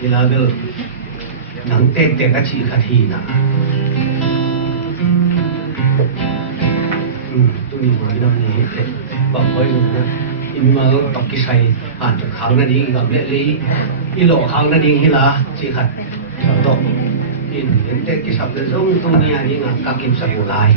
เวลาเดินหนังเต้นแต่กะชีคทีนะตัวนี้มาที่นั่นนี่บอกไว้นะอินมาตอกกิชัยผ่านจากเขานั่นเองกับเละลีอีหล่อเขานั่นเองที่ละชีขัดสาวตอกอินเห็นแต่กิชับเลยตรงนี้นี่งกักกิมสับลาย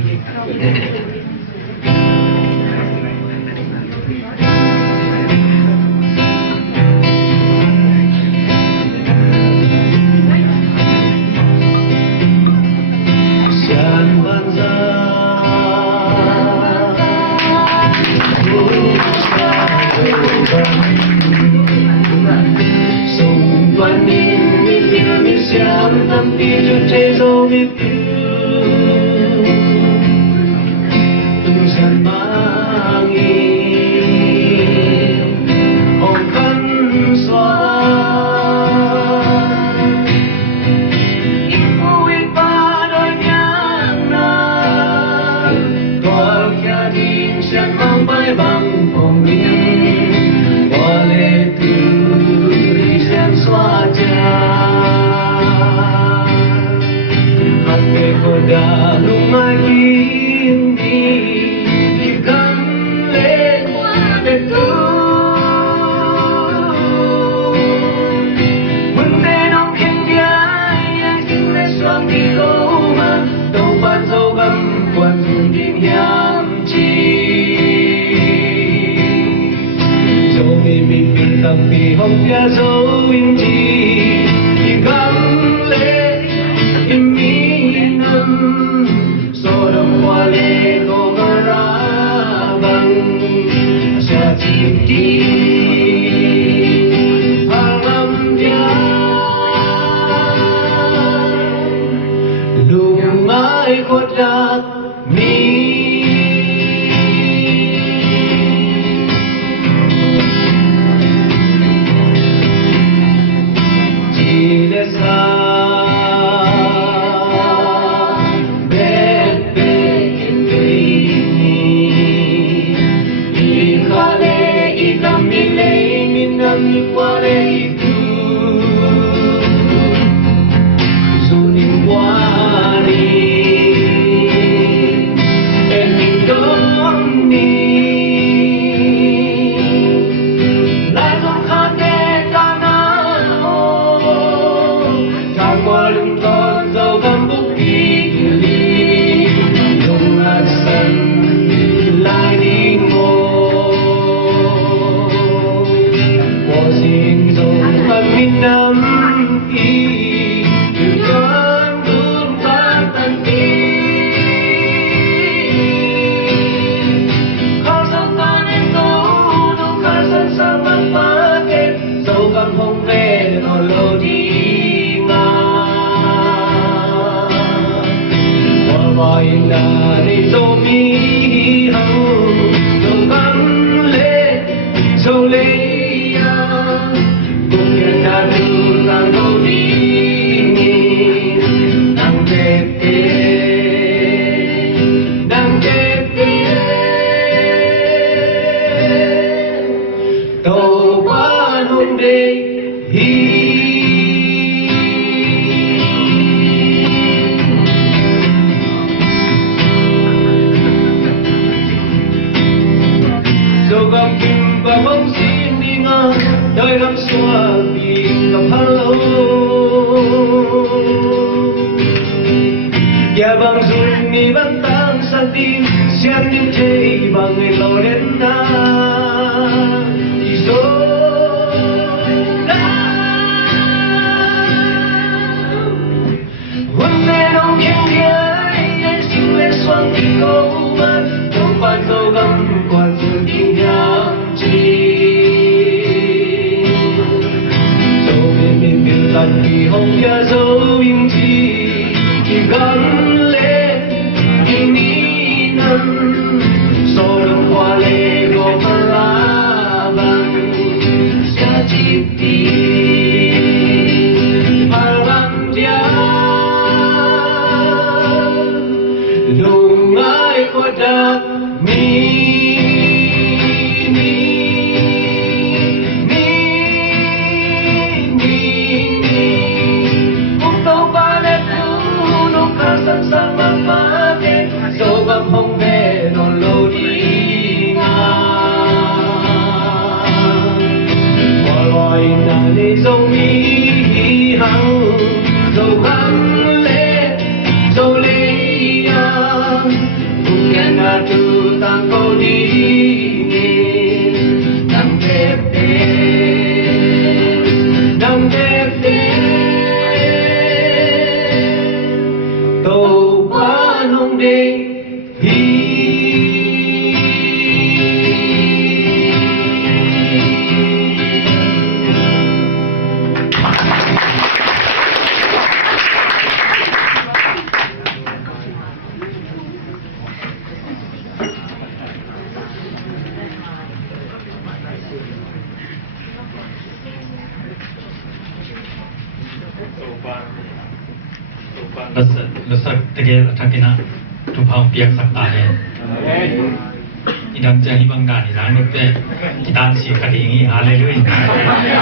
Hãy subscribe cho kênh Ghiền Mì Gõ để không bỏ lỡ sang cô đi nằm đẹp nằm đẹp tàu ba nông đê Lo sak tege thakina tu phang piak sakta hai idang jani bangda ni rang pe kitan si kadingi hallelujah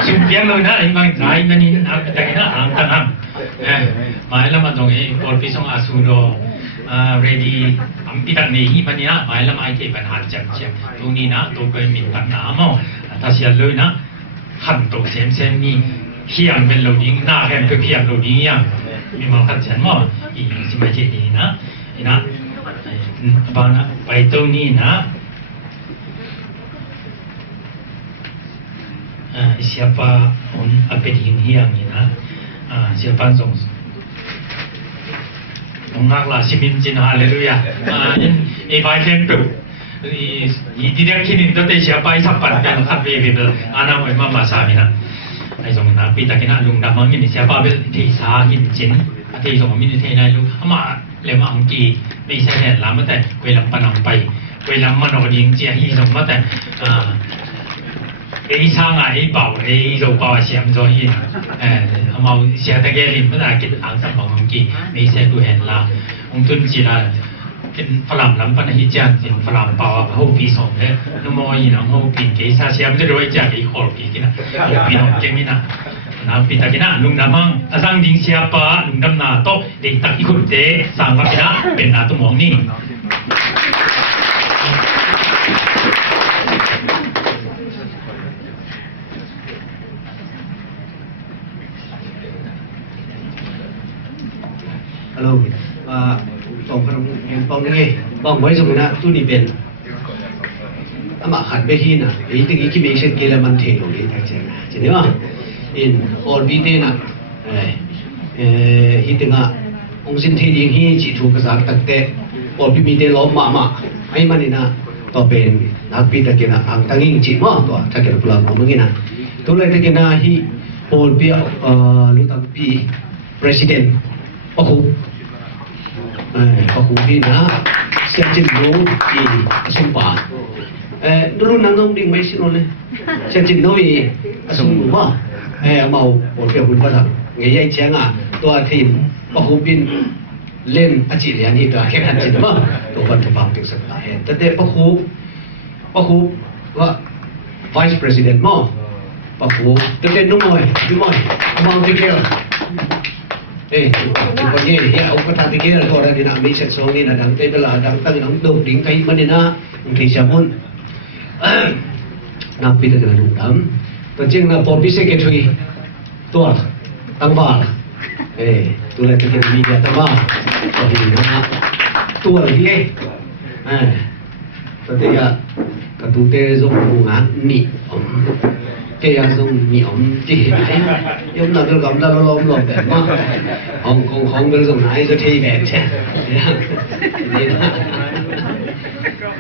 sum pian lo na imang nai nani na takina ang tanam mai lama dong e por pisong asuro ready am pitak nei hi mania mai lama ai ke ban han chak chak tu ni na to pe min tak na mo ta sia lo na han to sem sem ni hiang ben lo ding na hem pe hiang lo ding yang mi mau kat chen mo i si mai che ni na ina ba na pai to ni na siapa on apet hiang ni na siapa song ngak la simin jin hallelujah e bai chen tu i tidak kini to te siapa isapan kan khat be be ana moi mama sa mi na ai song na pi ta kina lung da mang ni siapa be thi sa hin jin thi song mi ni the nai lu ama le ma ang ki me sa he la ma ta kwe lam panang pai kwe lam ma no ding chia hi song ma ta ai sa nga ai bảo ai zo bảo xiam zo hi mau sia ta ge lim ma ta ki ang sa bang ang ki me sa tu hen la ong tun ji laเป็นฝรั่งลำปันหิจานเป็นฝรั่งเปล่าเขาปีสองเลยน้องมอยน้องเขาปีเกษาเชียมจะด้วยจากอีกคนปีกินะปีน้องเจมินะน้ำปีตะกินะลุงดำมังอาสังดิงเชียปะลุงดำนาโตเด็กตะกิคุเตสังกักินะเป็นนาตุมองนี่ฮัลโหลส่งขนมเห็นปองไงปองไว้สมุนนะตู้นี่เป็นอามาขัดไปที่น่ะไอ้ที่กี่เมชั่นเกลมันเทลงเลยทั้งเจ้าใช่ไหมวะอินออร์บิทน่ะฮิตงะองค์สินที่ยิงฮีจิถูกภาษาตักเตะออร์บิทมีเตล้อมมาไอ้มันนี่นะต่อเป็นนักปีตะกินะอังตังยิงจิมาตัวตะกินะพลังของมึงนะตัวเลยตะกินะฮีออร์บิทลุตังปีประธานโอ้โหaku bina siapin dong ini sumpah dulu nangong ding mesin oleh siapin dong ini sumpah mau boleh pun pada ngayai cenga tua tim aku bin len aci lian itu akhirnya aci mah tuan tuan tu serta tetapi aku vice president mau aku tetapi numai mau dikiraคนนี้เฮียเอากระทำไปเกี่ยวกับอะไรนี่นะมีเส้นสองนี่นะดังเตะเวลาดังตั้งดังดูดิ่งไก่มันนี่นะบางทีจะมุ่นนับปีตะกันดูดำแต่จริงนะพอพิเศษช่วยตัวตั้งบ้าตัวอะไรตะกันมีแต่ตั้งบ้าตัวนี้นะตัวเฮียตัวเดียกระตุ้นเตะส่งงานนี่cái dùng nhiều chỉ giống là cái gầm la lom lom đẹp quá không cái dùng này cho thi đẹp chứ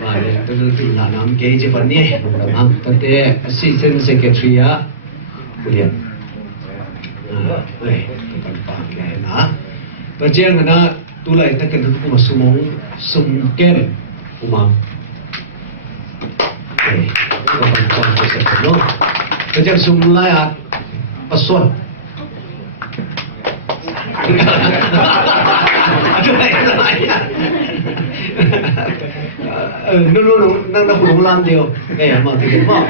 và tôi tự là làm cái chế phần này đúng không?แต่assistant secretary á liền đây tôi còn cáiนะตัวเจ้านะตัวอะไรแต่กันตัวมาสมเกณฑ์อุมาก็ต้องจะเสร็จแล้ว Kerja sumlayat pesun. Dulu nang dah pulang lam dia. Mak tu mak.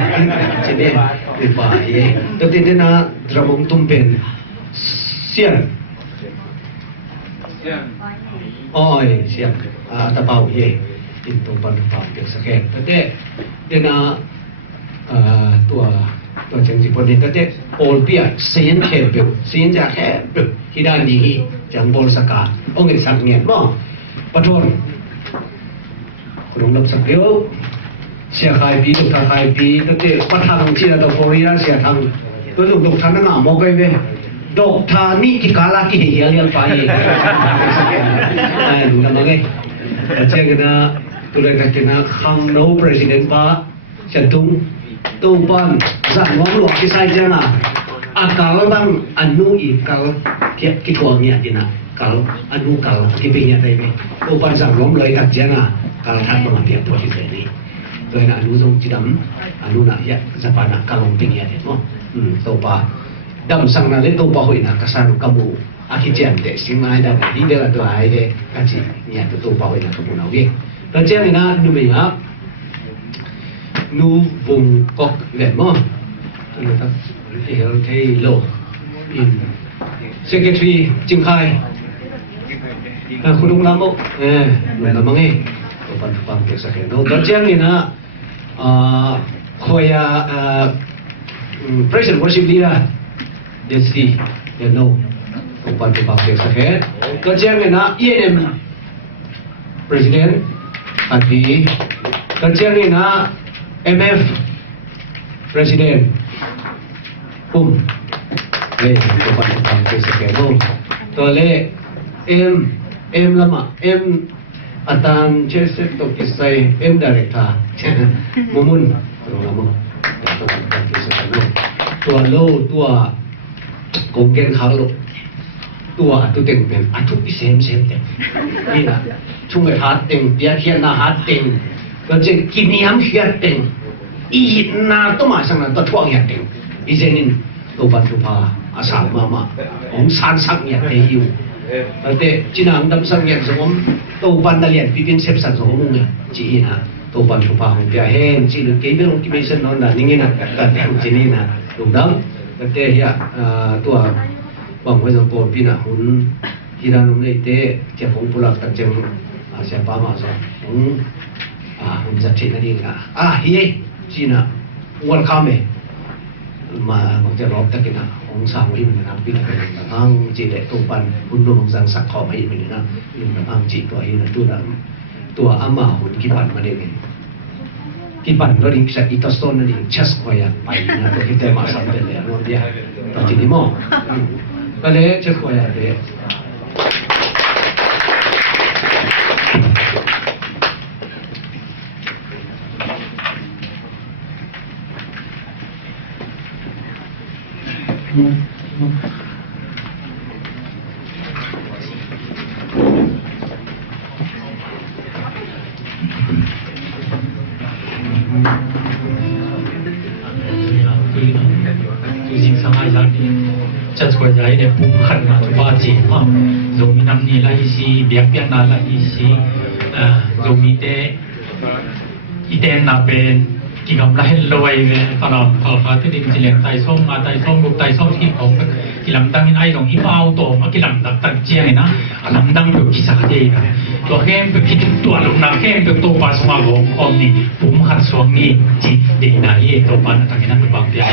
Jadi lupa ye. Tapi dia nak drama tumpen. Sian. Oh sian. Tak tahu ye. Itu pada dia sakit. Tapi dia nak tua ตัวจังสิประเด็นก็จะโอลเปียเสียนแค่เปล่าเสียนจะแค่เปล่าที่ด้านนี้จังบอลสกัดองค์สักเงียบมั้งปะทน คุณลำสักเดียวเสียขายปีตุกขายปีตั้งแต่ปัทางที่เราโคเรียเสียทางตัวลูกทานนั่งอ่ะมองไปเว้ยดอกทานี่กิกาลากิเฮียเลี้ยงไปดูนะมั้งไงเจ้ากันนะตัวเล็กกันนะข้างโน้ประธานป้าฉันตุ้งตู้ปันสั่งงอหลวงที่ใส่เจ้าน่ะakal bang anu ikal kikuangnya dina kalau anu kal kipingnya tadi upan sang lom loi kat jana kal hat mengambil posisi ini tu nak anu song cidam anu nak ya zapana kalong pingnya demo topa dam sang na le topa hoi na kasan kamu akijian de singai da di de tu ai de kaji ni tu topa hoi na kamu na ge dan jana na nu me ya nu vùng kok le mo tu ta Hello in Secretary Jing Khai Khudung Lamo Lamangi Pan Kesakhe no Dajang ina Khoya President Worship Leader DC you know Pan Kesakhe Dajang ina ENM President Adi Dajang ina MF President Depan sekelo. Tole em lama atan chesek to kisai director. Mumun lama. Depan sekelo. Tua lo tua kongken khalo. Tua tu teng pen atu di sem te. Ina chung hat teng dia khian na hat teng. Ko je kiniam khiat teng. I na to ma sang na to thuang ya teng. Izenin topan tupa asal mama om san sak nya te hiu te cinang dam sang nya som topan dalian pipin sep san so mung ji na topan tupa hong pia hen ji le ke be long ki mission non da ning na ka ta ji ni na dum dam te ya tua bang we so po pina hun hiran le te che phong pulak tak jeng sia pa ma so hun za che na ni na hi ji na welcome mà bằng cho rộp ta cái nào ông sao mà mình làm biết là ăn chỉ để tôm pan hun đồ sang sắc họ mấy mình nữa nhưng mà ăn chỉ có là tua ama hun kipan mà đây kipan nó đi sẽ ít son nó đi chest coi à phải là cái tema sản phẩm này nó đi đó chỉ đi mò cái đấy chest coi à đấy Chắc có giải để bùng khẩn là ba chỉ mà dùng năm ni là isi biak biak na là isi dùng ite na ben kỳ gặp lại lôi về phần phật thì điểm chỉ là tài song lục tài song thì không kỳ làm tăng những ai đồng hiệp ao tổ mà kỳ làm đặc tận chia này nó làm tăng được kỳ sao thế cảตัวแค่เป็นคิดตัวลงน้ำแค่เป็นตัวปลาสมาร์ทคอมนี่ผมหัดสวงนี่จีเด็กนายตัวปลาต่างกันเป็นบางอย่าง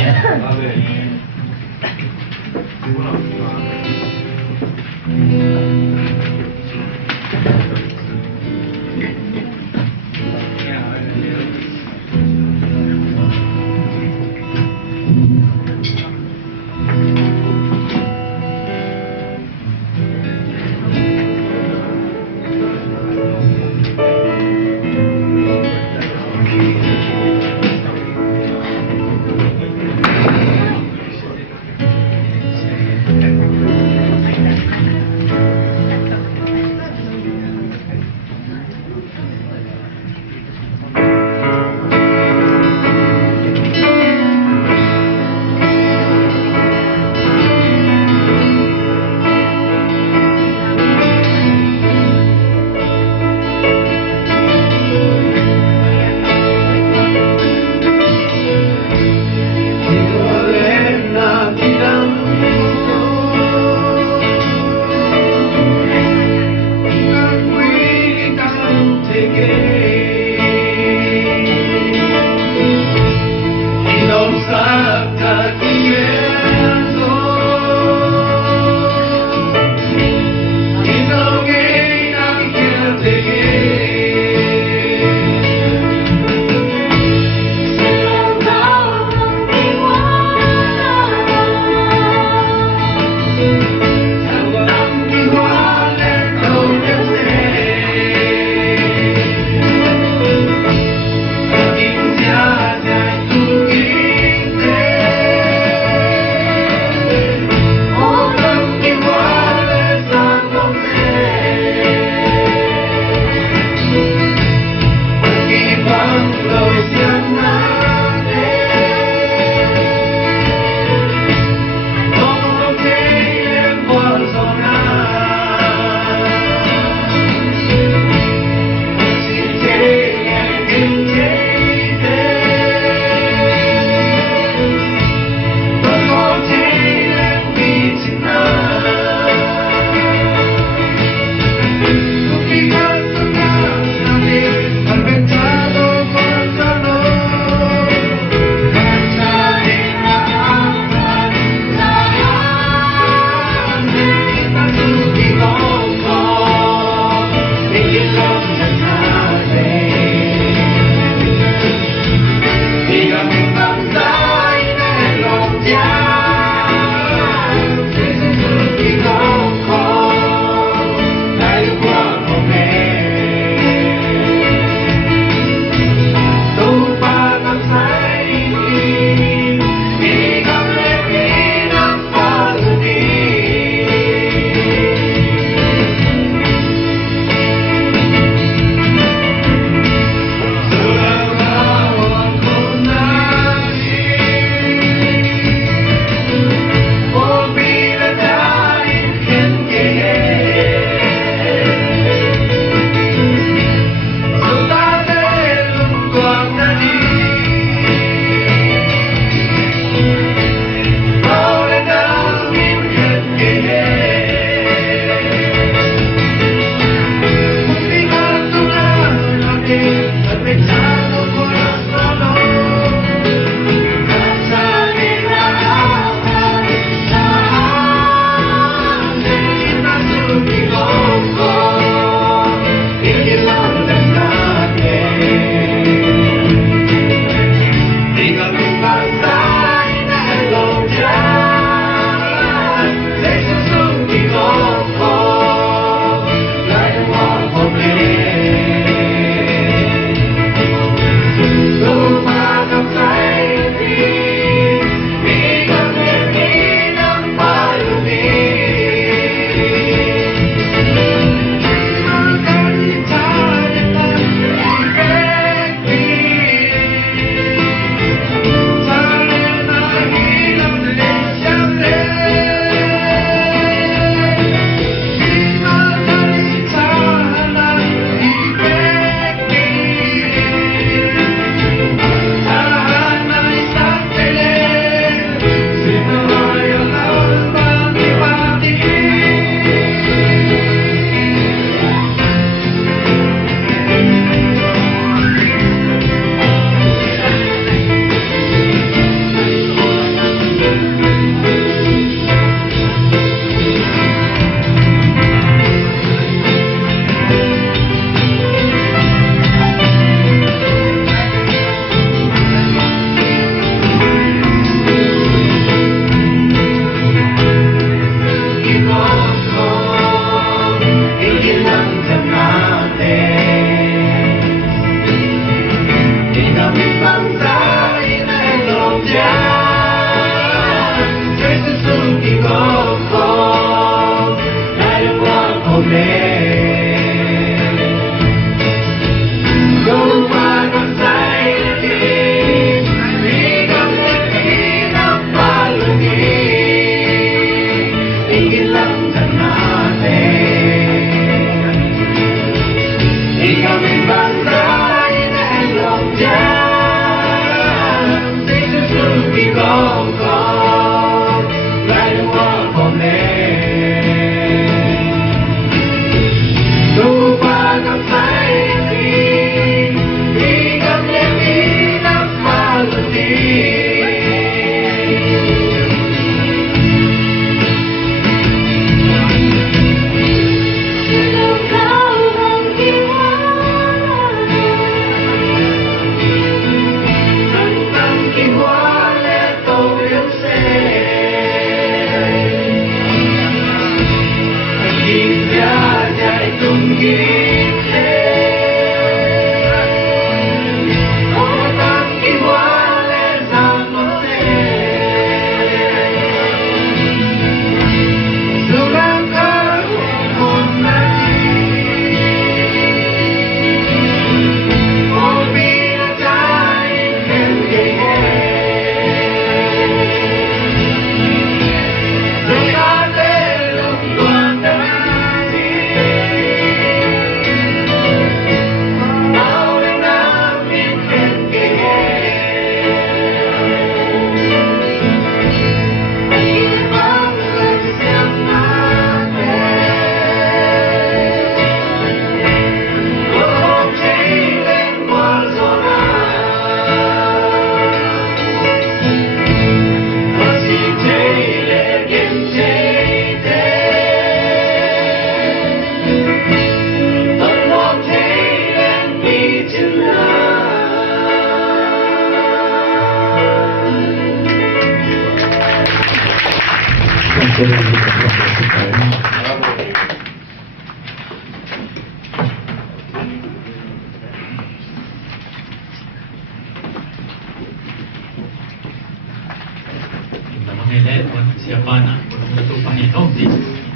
Manila at siapa na untuk Panginoon di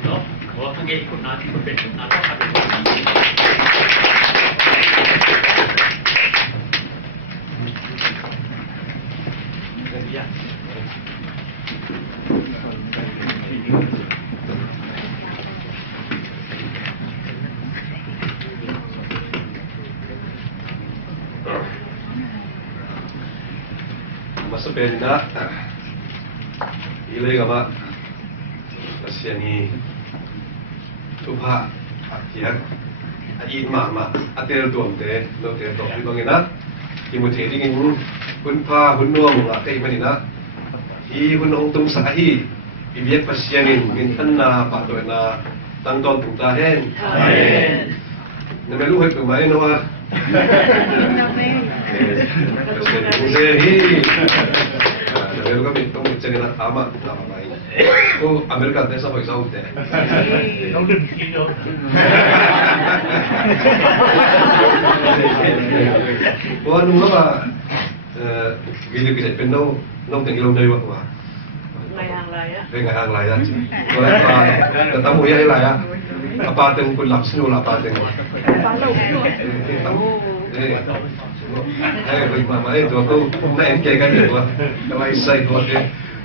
no o ang ikot natin kung beto na ito Masa pena ilay ka ba kasi ni tupa atiyak ayin mama atel tuam te no te to ibangina imuti dingin hunpa hunnuang atay manina hi hunong tung sa hi ibiyak pasyanin mintan na pato na tangton tungtahen amen nameluhay kumain no ha Pero kami itong menjadi amat lama main. Aku Amerika desa pakai saud deh. Kamu udah bikin dong. Wah nunggu apa? Video kita penuh nong tinggal dari waktu apa? Ngai hang laya. Kalau apa ketemu ya laya. Apa teng pun laps nul apa teng. Ketemu. Bagi mama itu aku naik kayak gitu lah. Kalau isai tu aku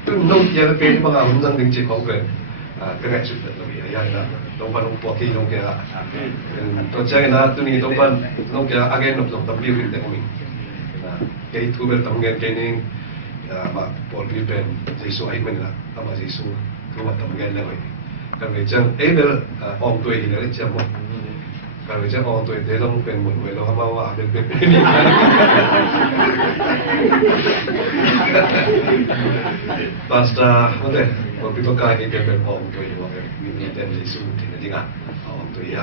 tu nong yang ke mga hundang ding chip aku kan. Kena chip lebih ya na. Tompan upok ki nong kaya. Tu jangan na tu ni tompan nong kaya agen nong tapi kita kami. Kayak itu bertanggung kayak ni. Mak Paul Biben Jesu ay mana ama Jesu keluar tanggung lagi. Kalau macam bel orang tua ini lagi macam kalau macam orang tua dia long pen mun we lo hama wa ben ini. Basta mate mo pito ka ni ben orang tua ini wa ni ten Jesu tinga orang tua ya.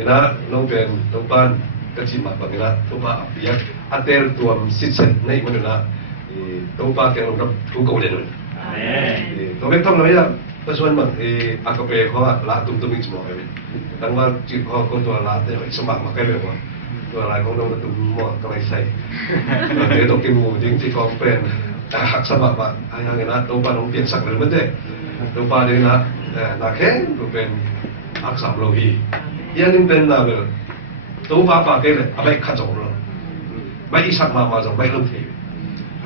Ina long pen tompan kecil mak bangina topa apiak atel tuam sitset nei manuna tompa ke long tu ko le nun. Amen. Tomem tom lo ya Pasuan mang ako pe ko la tum semua kami. Tangwal ci ko ko to la te semak makai be ko. To la ko no tum mo ka mai sai. Te to kim mo ding ci ko pen. หักสมัครมาอย่างนี้นะตัวปลาลงเปลี่ยนสักหรือไม่ได้ตัวปลาเนี่ยนะนาแข้งเป็นอักษรโลหียังนี่เป็นอะไรตัวปลาปลาเกลือเอาไปขัดจงเลยไม่อีสักมาจงไม่ลุ่มที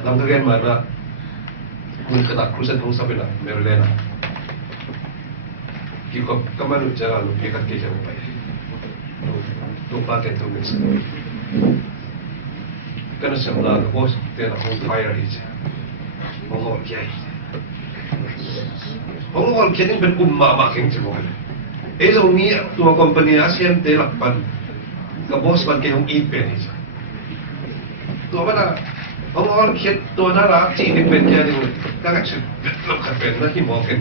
ทำตัวเองมาละคุณกระดักครูเซนทงสับเป็นอะไรไม่รู้เลยนะกี่คนก็ไม่รู้จะลูกพี่กันกี่จะไปตัวปลาเต็มตัวเป็นสิ่งก็นั่นสำหรับว่าเดี๋ยวเราคงไฟอะไรจ้ะมองหัวใหญ่มองหัวใหญ่นี่เป็นกลุ่มมาเก่งจังเลยตรงนี้ตัวคอมพานีอาเซียนเดลับปันกับบอสมันเกี่ยวกับอีเป็นจ้ะตัวมันอะมองหัวใหญ่ตัวน่ารักจีนเป็นแค่นี้ก็แค่ชุดลูกขัดเป็นแล้วที่มองกัน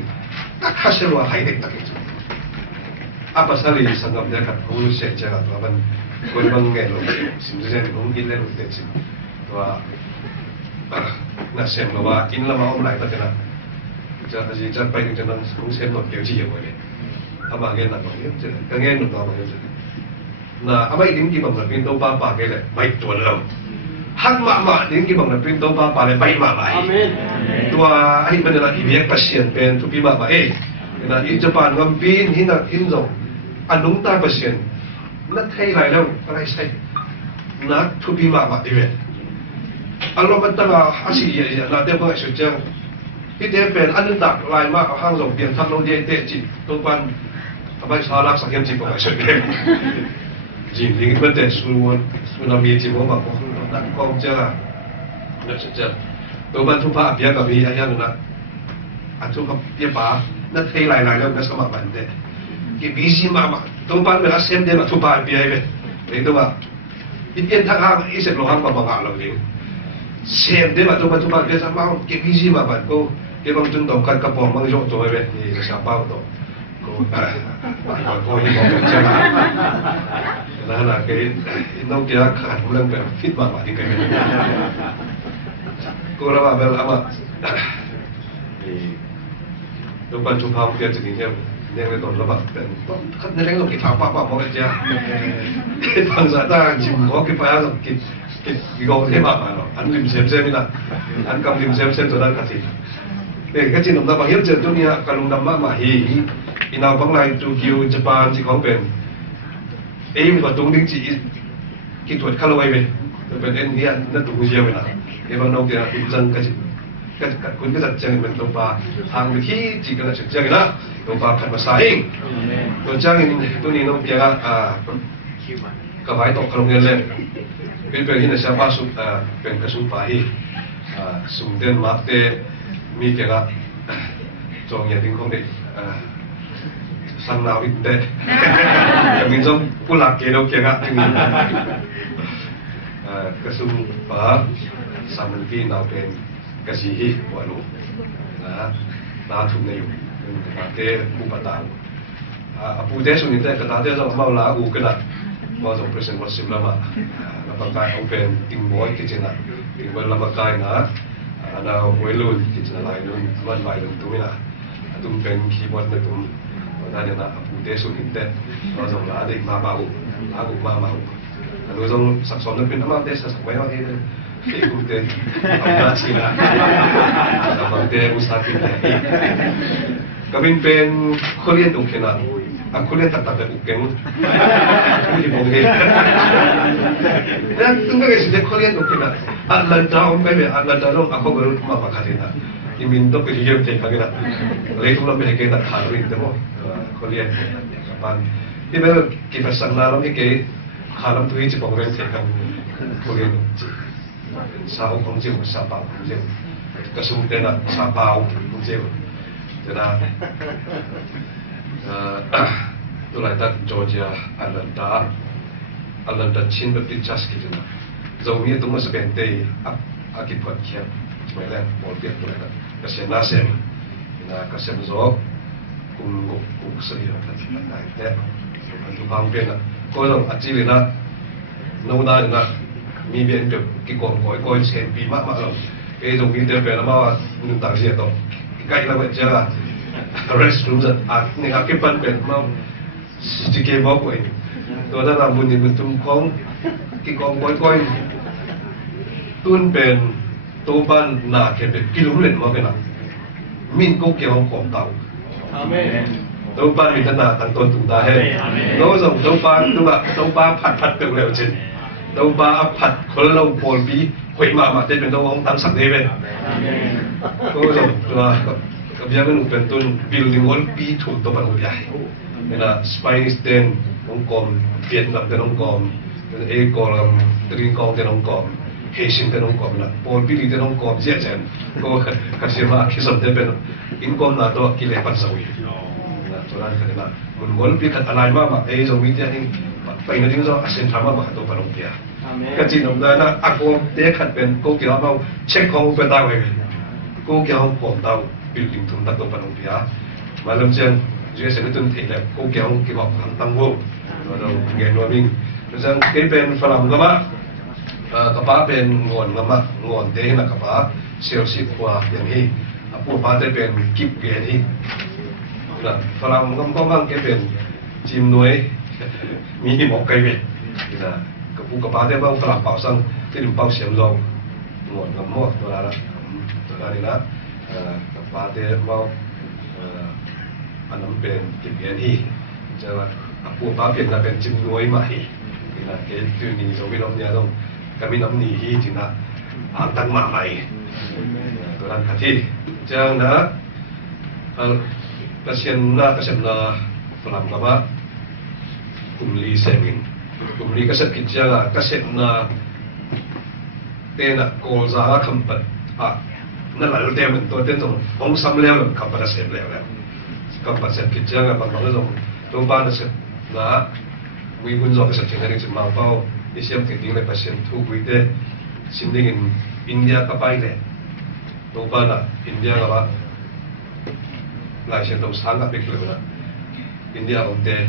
ก็ข้าเชื่อว่าหายเด็กตะกี้จ้ะapa sekali sangat dia kat urus secara tu apa kau bangga loh sebenarnya kau gila loh tu tua nak sem loh in lama orang lain tak kena jadi pai jangan kau sem loh dia cia boleh apa agen nak boleh jadi agen nak boleh jadi nah apa ini kita bangga pintu bapa ke le baik tua loh hak mak ini kita bangga pintu bapa le baik mak baik tua ini benar ibu pasien pen tu pi mak baik nah di Jepang ngampin hina hinzong anung ta pasien nak thay lại đâu cái sai nak thu pi ma đi về Allah mentala asi ya na de ba su chang cái de pen anung ta lại ma hang rong tiền thang long de te chi to quan abai sa lak sak yam chi ba su ke jin ling ben de su na mi chi mo ma ko na ko cha na su cha to ban thu pa bia ka bi ya na thu ka bia pa nó thay lại đâu nó sẽ mặc vấn đề cái ví dụ mà tôi bán người ta xem đến là thu bài bia vậy đấy tôi bảo ít tiền thằng hàng ít sẽ lo hàng mà bằng hàng làm gì xem đến mà tôi bán thu bài bia sao bao cái ví dụ mà bạn cô cái bằng trung đồng cắt cặp bóng bằng rộng tôi vậy thì nó sẽ bao tôi cô cô như một cái chơi đó là cái nông kia khát một lần phải fit vào thì cái cô đã bảo về là mà lúc ban chụp phim kia chỉ nhìn theo nên cái tổn là bạn khất nên cái pháo pháo pháo cái gì cái thằng giả ta chỉ có cái pháo rồi cái gấu thế mà nó anh tìm xem là anh cầm tìm xem rồi đang cắt thịt để cái chuyện chúng ta bằng hiệp trận chúng ta lùng đâm mà hi nào bằng này Tokyo Japan chỉ có bên em và tung đinh chỉ kỹ thuật khá là về bên India nó tung nhiều vậy nè cái bằng đâu kia dân cáiคุณก็จะเจอเป็นตัวปลาทางไปที่จีกันจะเจอกันนะตัวปลาผัดภาษาเองตัวจ้างตัวนี้น้องเกียร์กระบายตกขนมเงินเลยเป็นที่ในชาวบ้านสุดเป็นกระสุนปลาที่สุ่มเดินมาเตมีเกียร์จงอย่าทิ้งของเด็กสันนาวอินเดอย่างนี้ต้องผู้หลักเกียร์เกียร์ถึงกระสุนปลาสามมันที่นาวเป็นkasih walu na thum ne yu ka te bu pata apu de su ni te ka ta de so ma la u ka na ma so present was sim lama na pa kai open ting boy ki chena ting boy lama kai na ana welu ki chena lai nu man lai lu tu na tum pen keyboard na tum na de na apu de su ni te ma so la de ma ba u ma u anu so sak som na pin ma de sa sak mai wa he Ikut apa sih lah, abang dia ustaz kita. Kami pen Korean tu kena, aku lihat tak ada ukeng, aku di bawah. Dan tunggu guys, dia Korean tu kena. Alan tahu alan tahu aku baru cuma pakai dia. Ini untuk kerja dia kagak. Lalu kalau mereka kita haluin demo Korean, kapan? Ini baru kita sana lagi ke halam tu hiji bawah dia kan Korean. Sao không chịu sao bảo không chịu cái súng tên là sao bảo không chịu thế là tôi lại đặt Georgia Atlanta chín bậc tin chắc cái gì giống như tôi mới sẽ bên đây cái phần kia mấy lần một việc tôi lại đặt cái xem lá xem là cái xem gió cùng sử dụng cái này thế tôi không biết là có lòng chỉ là nấu đá làมีเบียนแบบกี่กองก้อยเชนปีมากเลยตรงนี้เดินไปแล้วมาหนึ่งต่างเสียตรงใกล้แล้วเจอ restroom จะนี่ครับที่ปั้นเป็นมาสติเกมบอกไว้ตัวนั้นเราบุญนี่บุญทุ่มของกี่กองก้อยตุ้นเป็น tôi ban na cái việc kêu lên mà cái nào min cố kéo cổng tàu tôi ban mình na thằng tôn tụng ta hết nó dùng tôi ban phát được liệu trình tôi ban phát khơi lâu bồi bí quậy mà đâyเป็นตัวองค์ตั้งสักเดเวนก็dùng làกับยังไม่หนุกเป็นต้น building wall ปีถูกตัวปันหัวใหญ่เนี่ยนะ spine stem องค์กรเวียดนามเป็นองค์กรเอกอลตรีกองเป็นองค์กรเฮชินเป็นองค์กรนะปอลปีลีเป็นองค์กรเจียเจนก็ขัดเสียมาคิดสมเด็จเป็นอินกอมนาตัวกิเลสปัสสาวะนะตัวนั้นคือนะมันวนปีขัดอะไรมาเอจงมีเดียนี่ไปนั่นจริงๆอาเซนทรามาตัวปันหัวใหญ่ก็จริงๆนะอากงเด็กขัดเป็นก็เกี่ยวกับเช็คของเป็นได้ไว้ก็เกี่ยวกับของดาวบิลดิ้งทุ่มตัดตัวปันหัวใหญ่มาเริ่มเชิงยูเอสเอก็ต้นเทเลยก็เกี่ยวกับทางตั้งวงเราเงินว่ามิ่งเพราะฉะนั้นที่เป็นฝรั่งก็มากระป๋าเป็นงอนก็มางอนเตะนะกระป๋าเซลล์สิบกว่าอย่างนี้ผู้ป้าได้เป็นกิบเกียร์ที่นะฝรั่งก็มั่งแกเป็นจิมน้อยมีหมอกไก่เบ็ดนะกับผู้กระป๋าได้บ้างฝรั่งเป่าซังที่ดูเป่าเสียงลงงอนกับหม้อตัวนั้นนี่นะกระป๋าได้บ้างอันนั้นเป็นกิบเกียร์ที่จะว่าผู้ป้าเป็นนะเป็นจิมน้อยใหม่นะเกณฑ์ตัวนี้เราไม่ต้องเนี่ยต้องkami nam ni hi tina ang tan ma mai to ran khati chang na pasien na falam kama kumli semin kumli kasat kitjanga kaset na tena kol za khampat na lal te men to ten tong ong sam lew khampat set lew khampat set kitjanga bang bang zong to ban na set na wi gun zo kasat chingani chimang pao Isiam tingting le pasien thu buite simding in India kapai le toba na India ngaba lai sen dong sang ka pek le na India onte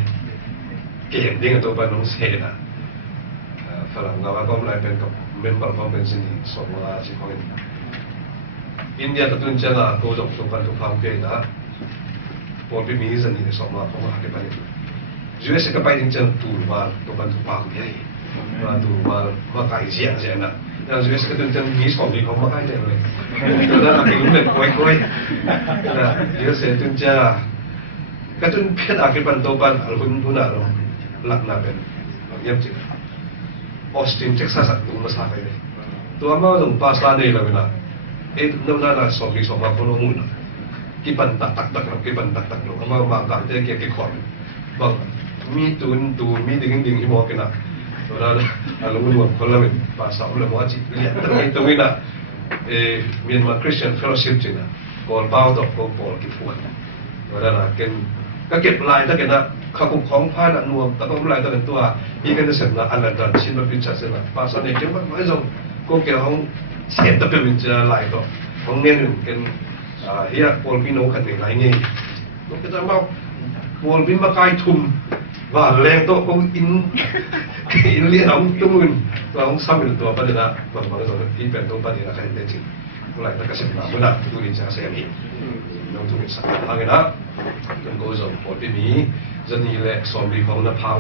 kem ding toba nong se na falang ngaba kom lai pen ka member convention ni so la si ko India ta tun chana to jok to pan to pham ke na por bi mi zan ni so ma ko ma ke pa ni US ka pai ding chan tu ma to pan to pham ke và đủ mà cải diện diện là dưới cái tương chân nghĩ sổ thì không có ai diện này từ đó là cái đúng là quay là dưới sẽ tương cha cái tương biết là cái phần đầu ban ở vùng vùng nào lạc là bên nhâm chữ Austin Texas đúng là sao vậy tôi mà dùng pasta này là bên nào ấy năm nay là sổ thì sổ mà không có mùi nữa cái phần tắc cái phần tắc nó mà cảm thấy cái khoản vâng mi tuần mi đinh hi mò cái nào đó là lúc mà con làm bà sáu là mọi chuyện liền tôi nghĩ là Myanmar Christian Fellowship chứ là còn bao đọc còn bỏ cái phụ đó là cáiเก็บลายถ้าเกิดนะข้าคุ้มของผ้าหนักนวมแต่ก็ไม่ลายตัวเป็นตัวมีกันจะเสร็จนะอันนั้นชิ้นมันเป็นชั้นเสร็จนะภาษาเนี่ยเกี่ยวกับไม่ส่งก็เกี่ยวกับเสียแต่เป็นจะลายตัวของเนี่ยหนึ่งกันเฮียปอลพิโนกันหนึ่งลายนี่ก็จะมาปอลพินมาไกลทุ่มว่าแรงตัวของอินเลี้ยงตัวมึงเราต้องซ้ำเป็นตัวประเด็นนะบางตัวที่เป็นตัวประเด็นนะใครเป็นจริงอะไรแต่ก็เสร็จมาเมื่อนั้นดูดิฉันเสียงนี้น้องทุกคนสั่งทางนี้นะกันก็จะปอดที่นี้จะนี่แหละสมรีของนักพาว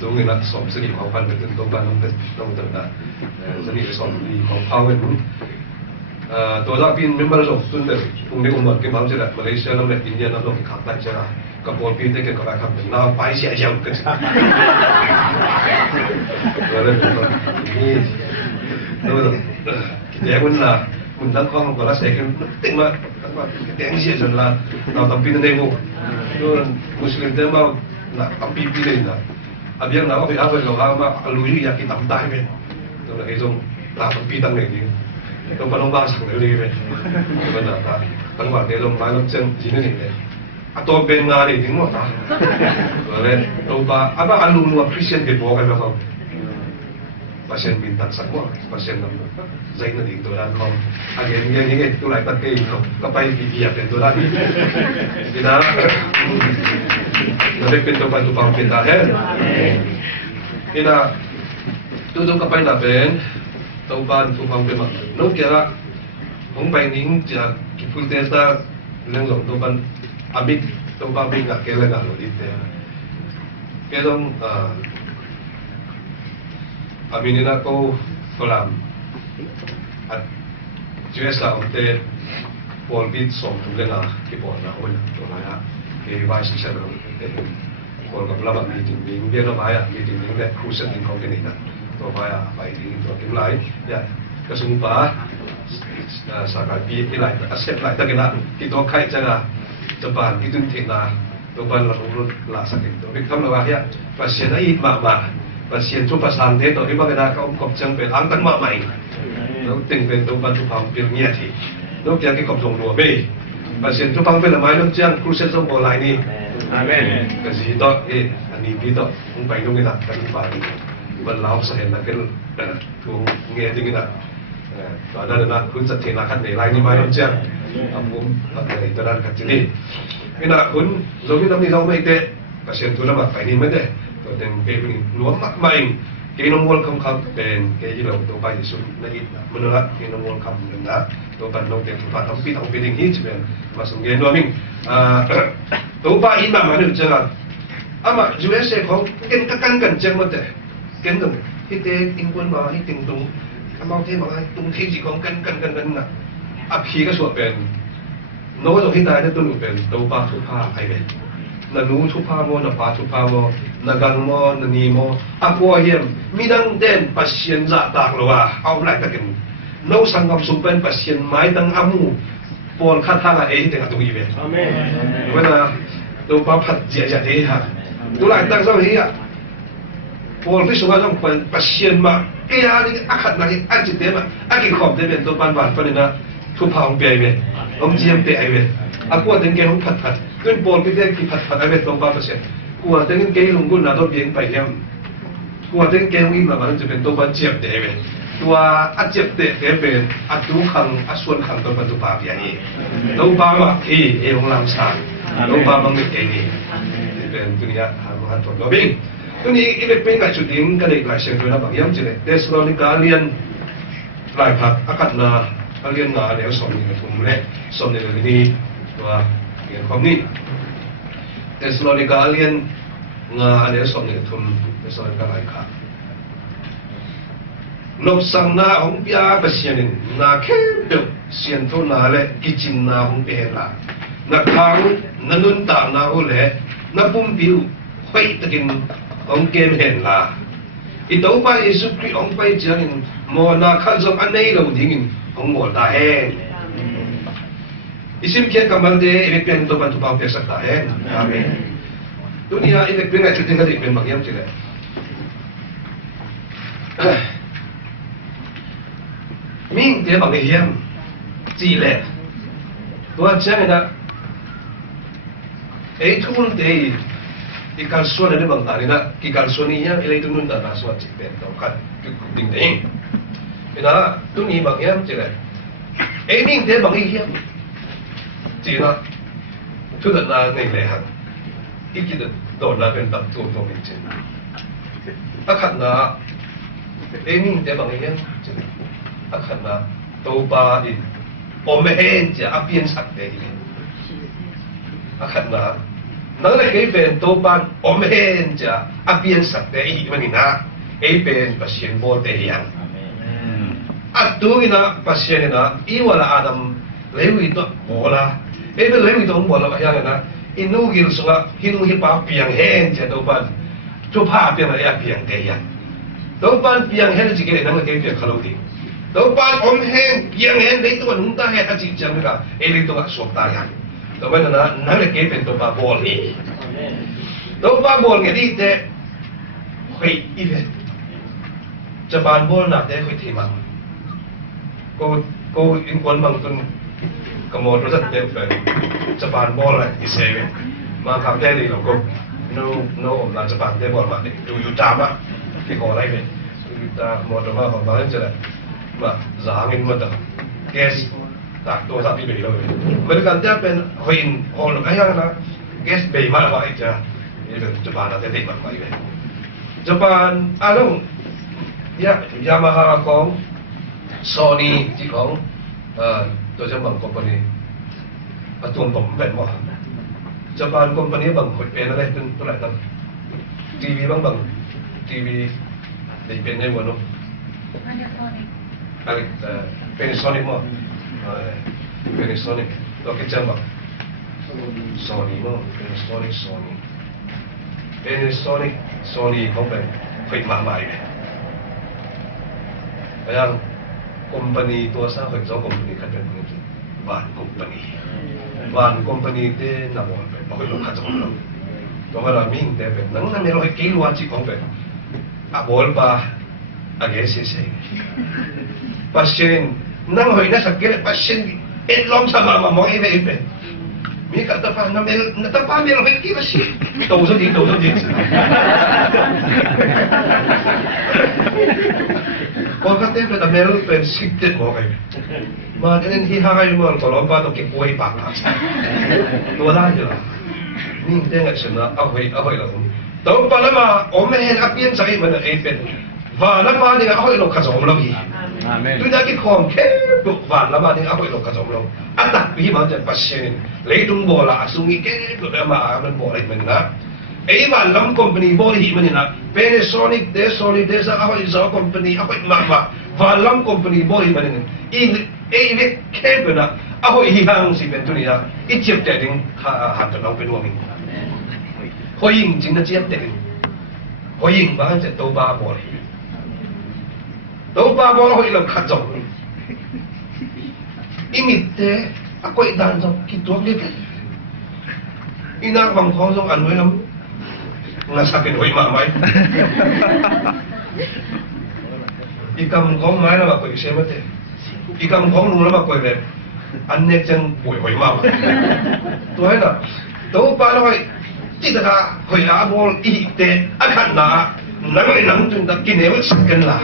ตรงนี้นะสมสรีของพันเป็นตัวบ้านน้องตึงนะจะนี่สมรีของพาวเป็นตัวเราเป็นเมมเบอร์ของตุนเดอร์ตรงนี้อุโมงค์ที่มาจากมาเลเซียแล้วเนี่ยอินเดียนั่นเราขับได้ใช่ไหมกับปอลปีนได้เกี่ยวกับการขับเป็นน้าไปเสียเยอะกันแล้วนี่เดี๋ยวมันละมันตั้งข้อมันก็ละเสกมันติดมาตั้งว่าแต่งเสียจนละเราทำปีนได้หมดด้วยมุสลิมเดิมเราหนักทำปีเลยนะอาเบียงเราไปเอาไปกับเรามาลุยอยากกินทำได้ไหมตัวไอ้ตรงเราทำปีตั้งไหนดีตรงปนลงบ้านสั่งเลยไหมมันหนักตั้งว่าเดี๋ยวลงมาลงเชิงจีนนี่เลยตัวเป็นงานนี่ถึงหมดนะเลยตัวป้าapa alumni Christian di bawah kan kalau pasien bintang semua pasien nama Zainal itu dan kalau agen yang ini itu lagi pakai itu kapai bibiak itu lagi kita nanti pintu pang pindah kita tu kapai naben tahu ban tu pang pindah nuk kira ông bay nín giờ full testa lên rồi tu ban abik tu ban abik nggak kira nggak loh itu cái dong aminina ko falam at US เราเตะบอลบิดส่งถึงเล่นนะที่บอลเราเป็นตัวไหนฮะที่ไว้สิเชื่อเราเตะบอลกับเราแบบมีจริงๆเบี้ยเราไว้อะมีจริงๆเนี่ยครูเซนติงของที่นี่นะตัวไว้อะไปถึงตัวที่ไหนเนี่ยกระสุนฟ้าสากลปีที่ไหนอาเซียนไหนตะกี้นะที่ตัวใครจะนะจะบานที่ตุ้นเทนะตัวบานเรารู้ละสักทีตัวที่ทำเราเนี่ยภาษาไทยมาภาษาทุกภาษาเทตัวที่บางนะเขากบจังเป็นอังตั้งมาใหม่แล้วติงเป็นตัวบรรทุกความเป็นเงี้ยทีนอกจากที่กบทรงรัวไม่ภาษาทุกฟังเป็นละไม้นอกจากครูเซนส่งออนไลน์นี่อาเมนก็สิต่ออันนี้พี่ต่อผมไปตรงนี้นะกันไปบรรลุสเห็นนะกันถูกเงี้ยจริงนะตอนนั้นนะคุณจะเทนักขันในไลน์นี่ไม้นอกจากผมอะไรตอนนั้นกันจริงนี่นะคุณเราไม่ต้องมีเราไม่เตะภาษาทุกละมาไปนี่ไม่ได้ตัวเต็มเป็นรวมมากมายเกณฑ์มวลคำเป็นเกณฑ์ที่เราตัวไปที่สุดนั่นเองมนุษย์เกณฑ์มวลคำหนึ่งนะตัวปันเราเต็มฝ่าทำปีทำปีดิ่งที่จะเป็นมาส่งเกณฑ์ด้วยมิ่งตัวไปอินมาหนึ่งจังอ่ะอามาจูเอสของเกณฑ์กันจังหมดเลยเกณฑ์ตรงที่เตะอินคนมาให้ติงตรงอามาเทมาให้ตรงที่จีของกันนะอ่ะพี่ก็สวดเป็นโน้ตตรงที่ตายได้ตัวหนึ่งเป็นตัวปลาทุกผ้าไอเป็นนันูทุพาโมนับปาทุพาโมนักังโมนันีโมอักวาเฮียมมีดังเด่นปัสเซียนจะตากลัวเอาไหลตะกินโนสังกัมสุเป็นปัสเซียนไม้ดังอามูปอนคาถาเอที่เต็งตุยเวอเมนเวลาตัวปาผัดเจียจะเทฮะตัวไหลตั้งเจ้าเฮียปอนที่สุดต้องเป็นปัสเซียนมาเอียนี่อาขัดนั่นอาจิตเดมาอากิขอบเดเป็นตัวปันหวานปนนะทุพาองเปียเวองเจียมเตะไอเวอักวาถึงแกของผัดขึ้นบอลก็ได้กี่ผัดไอเวตรงบ้านเปอร์เซ็นต์กลัวถึงแกลงกุนน่ะต้องเบี่ยงไปยังกลัวถึงแกวิ่งมามันจะเป็นตัวบ้านเจียบเตะไอเวตัวอาเจียบเตะเป็นอาดูขังอาส่วนขังตัวบรรทุกปาเปียนี่ตัวบ้านว่าของลำสานตัวบ้านมันไม่เก่งนี่เป็นตัวนี้หามาตัวเราบิ่งตัวนี้อีเล็กเป็นการจุดยิงก็เลยหลายเสียงตัวนั้นบางอย่างจะเลยเดสโลนิกาเลียนหลายผัดอากาศนาเรียนงานเดี๋ยวสอนในทุ่มเล่สอนในเรื่องนี้ตัวเรียนความนี้เทสโลนิกาเรียนงานเดี๋ยวสอนในทุ่มเทสโลนิกาหลายครั้งนบสังนาของพิอาเปเซียนินนาแค่เดียวเสียนทุนาเล่กิจินนาของเปร่านักทางนันุนตานาโอเล่นับปุ่มบิวไปตะกินของเกมเห็นละอีตัวไปเยซูคริสต์องไปเจริญโมนาขันจงอันนี้เราดิ้งของหมดตาแห้งอิสิมเขียนกำบังเดย์เอเล็กเป็นตัวบรรทุกเอาเปสักตาแห้งอาเมนตัวนี้เอเล็กเป็นอะไรจุดที่เขาเด็กเป็นบางอย่างจริงเลยมิ่งเดี๋ยวบางอย่างจีเล่ตัวเจ้าเนี่ยไอ้ทุนเดย์ที่การส่วนในบางตาเนี่ยที่การส่วนนี้ยังเอเล็กตัวนู้นแต่ละส่วนจิตเป็นตัวกันคือดิ่งเองนะตัวนี้บางอย่างจริงเลยไอ้มิ่งเดี๋ยวบางอย่างจริงนะทุกท่านในเลยฮะอีกทีโดนนะเป็นตับตัวเป็นจริงอาขันนะไอ้มิ่งเดี๋ยวบางอย่างจริงอาขันนะตัวปลาอินอมเอ็นจะอาเปียนสักเดียวอาขันนะนั่นแหละไอ้เป็นตัวปลาอมเอ็นจะอาเปียนสักเดียวมันนี่นะไอ้เป็นภาษาโบเตียนAtu ina pasien ina iwala adam lewi to bola ebe lewi to bola yang ina inu gil sunga hinu hipa piang hen je do ban to pa piang ya piang te ya do ban piang hen ji ge nang ge piang khalo ti do ban om hen piang hen dei to nung ta he a ji jang ga ele to ga sok ta ya do ban na nang le ge pen to pa bol ni do pa bol ge di te hui ibeจะบานบอลหนักได้คุยทีมันก็อินคนบางคนกมอรถจักรยานเป็นจะบานบอลอะไรที่เซเว่นมาคำแค่นี้เราก็โน้หลังจะบานได้บอลมาเนี่ยดูยูตามะที่ขออะไรเป็นยูตามอเตอร์มาของบ้านจะได้มาจางเงินมาตั้งแก๊สตักตัวสับที่ไปเลยเหมือนกันจะเป็นควินฮอลล์อะไรอย่างนั้นแก๊สเบย์มาไว้จะนี่เป็นจะบานอะไรติดมาไว้เลยจะบานอะไรยามาฮ่าของโซนี่ที่ของตัวเจ้าบางคอมพานีประตูผมเป็นว่าจะบางคอมพานีบางคนเป็นอะไรเป็นตัวไหนตั้งทีวีบางทีวีได้เป็นในวันนู้นอะไรเป็นโซนี่มั้ง Panasonic ตัวกิจวัตร Sony มั้ง Panasonic Sony ของเป็นไฟมาใหม่แต่ยังคอมพานีตัวสร้างเป็นสองคอมพานีขัดกันจริงบ้านคอมพานีเต้นบอลเป็นบางคนขัดกันเราตัวเรามิ่งแต่เป็นนั่งนั่นเราให้กี่วันจีของเป็นบอลป่ะอะไรเสียปัจจัยนั่งหอยนั่งสักเกลือปัจจัยเอ็ดล้อมสมามามองให้เป็นมีการตั้งฟ้านั่งเมลตั้งฟ้าเมลให้กี่วันสิโตสุดจริงคนก็เต้นเป็นเมลเป็นสิบเจ็ดโมงไงมาเล่นที่ห้างไอ้เมื่อตลอดวันต้องเก็บป่วยปากตัวได้เหรอนี่เต้นกันชนะเอาไว้แล้วตัวปาล์มาโอ้ไม่เห็นอับเปียนใจมันเอเป็นว่าแล้วมาเนี่ยเอาไว้เราขจมเราอีตัวนี้ของแค่ตัวว่าแล้วมาเนี่ยเอาไว้เราขจมเราอันดับที่มันจะปัจจัยเลยตรงบ่อละสุ่งอีกแค่ตัวมามันบ่ออะไรมันนะไอ้บ้านลำคอมพานีบ่อที่มันนี่นะเป็นโซนิกเดสเอาไว้จอคอมพานีเอาไว้มาบ้านลำคอมพานีบ่อที่มันนี่ไอ้เล็กแค่เป็นนะเอาไว้ที่ห้างสิเป็นตัวนี้นะอีเจ็บแต่ดึงหันจะน้องเป็นว่ามิงพอยิงจริงนะเจ็บแต่ดึงพอยิงบ้านจะตัวบ้าบ่อตัวบ้าบ่อเอาไว้เราขัดจงอีมิดเตะaku idan so gitu gitu ina bang kong so an lam ngasakin oi mamai ikam kong mai la ba ko ise mate ikam kong lu la ba ko le an ne chen boi hoi ma to hai na to pa la hoi ti da hoi la bol i te akhan na na ngai nang tun da ki ne wa sakan la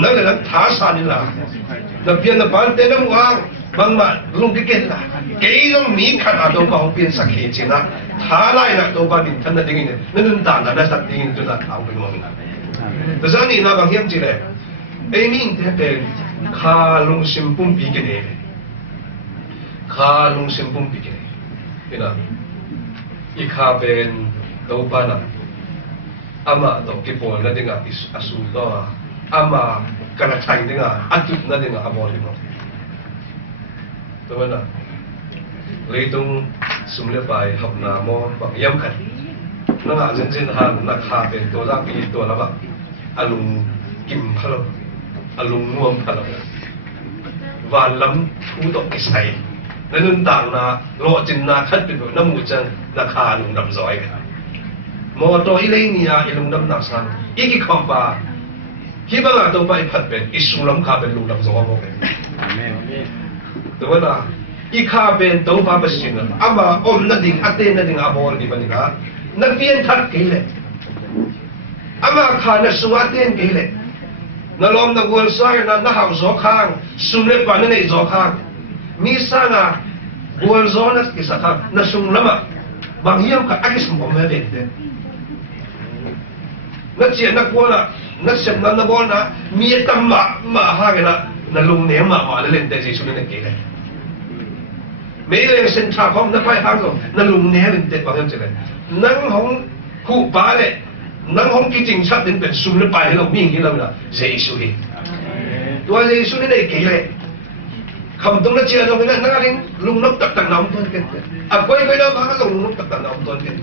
na ga tha sa ni la na pian na ban te na wangบางมาลุงที่เก่งละเกี่ยงมีขนาดตัวเขาเปลี่ยนสักเหตุนะท้าไล่ละตัวบ้านดินท่านนั่นเองเนี่ยนั่นต่างกันนะสักทีนึงจนเอาเป็นว่าแต่ตอนนี้นะบางอย่างจีเลยไอ้นี่เป็นข้าลุงสิมปุ่มปีกันเองข้าลุงสิมปุ่มปีกันเองเห็นไหมอีข้าเป็นตัวบ้านน่ะอามาตัวกี่ปอนนั่นเองอ่ะอาสุตัวอามาการใช้เองอ่ะอัตุนั่นเองอ่ะอาบอลเองตัวนั้นเลยต้องสมเด็จไปหับหน้ามอแบบย้ำขัดนั่งอ่านเส้นทางนักข่าเป็นตัวรักปีตัวละแบบอารมณ์กิมพลังอารมณ์ง่วงพลังวานล้ำทูตกอิสัยนั่นต่างนะรอจินนาคัดเป็นแบบน้ำมูจังนักข่าลุงดำซอยกันมอตัวอีเล่นี่อ่ะลุงดำหนักสันอีกคำป่าที่บางตัวไปผัดเป็นอิสุล้ำข่าเป็นลุงดำซอยโมเป็นตัวน่ะอีข้าเป็นตัวฟ้าประสิทธิ์นะอามาอมนั่นดิ่งอัตเตนั่นดิ่งอาบอลดีบันนี่นะนักเรียนทัดกี่เลยอามาข้านักสวัสดิ์กี่เลยนั่นลมนักวัวสายนั่นนักหาวโจข้างสุนัขปานนั่นไอ้โจข้างมีสังอ่ะวัวโจนักกิสักข้างนักสุนัขมาบางอย่างก็อากิสมบูรณ์ไม่ได้นักเชียนักวัวน่ะนักเชียนักบอลน่ะมีตั้มมาหากันน่ะนั่นลุงเนี่ยมาเล่นแต่จีสุนัขกี่เลยไม่เลยเส้นทางของนักไฟทางก็นั่นลุงเนี่ยเป็นเด็กบางอย่างจะเลยนั่งของคู่ป้าเลยนั่งของกิจจชัดเป็นสุนัขไปให้เรามีอย่างนี้เราเนี่ยเสียสุดตัวเสียสุดนี่กี่เลยคำตรงนั้นเชื่อตรงนั้นนั่งเองลุงนกตักน้ำต้นกันอ่ะก้อยเราบ้างก็ลุงนกตักน้ำต้นกัน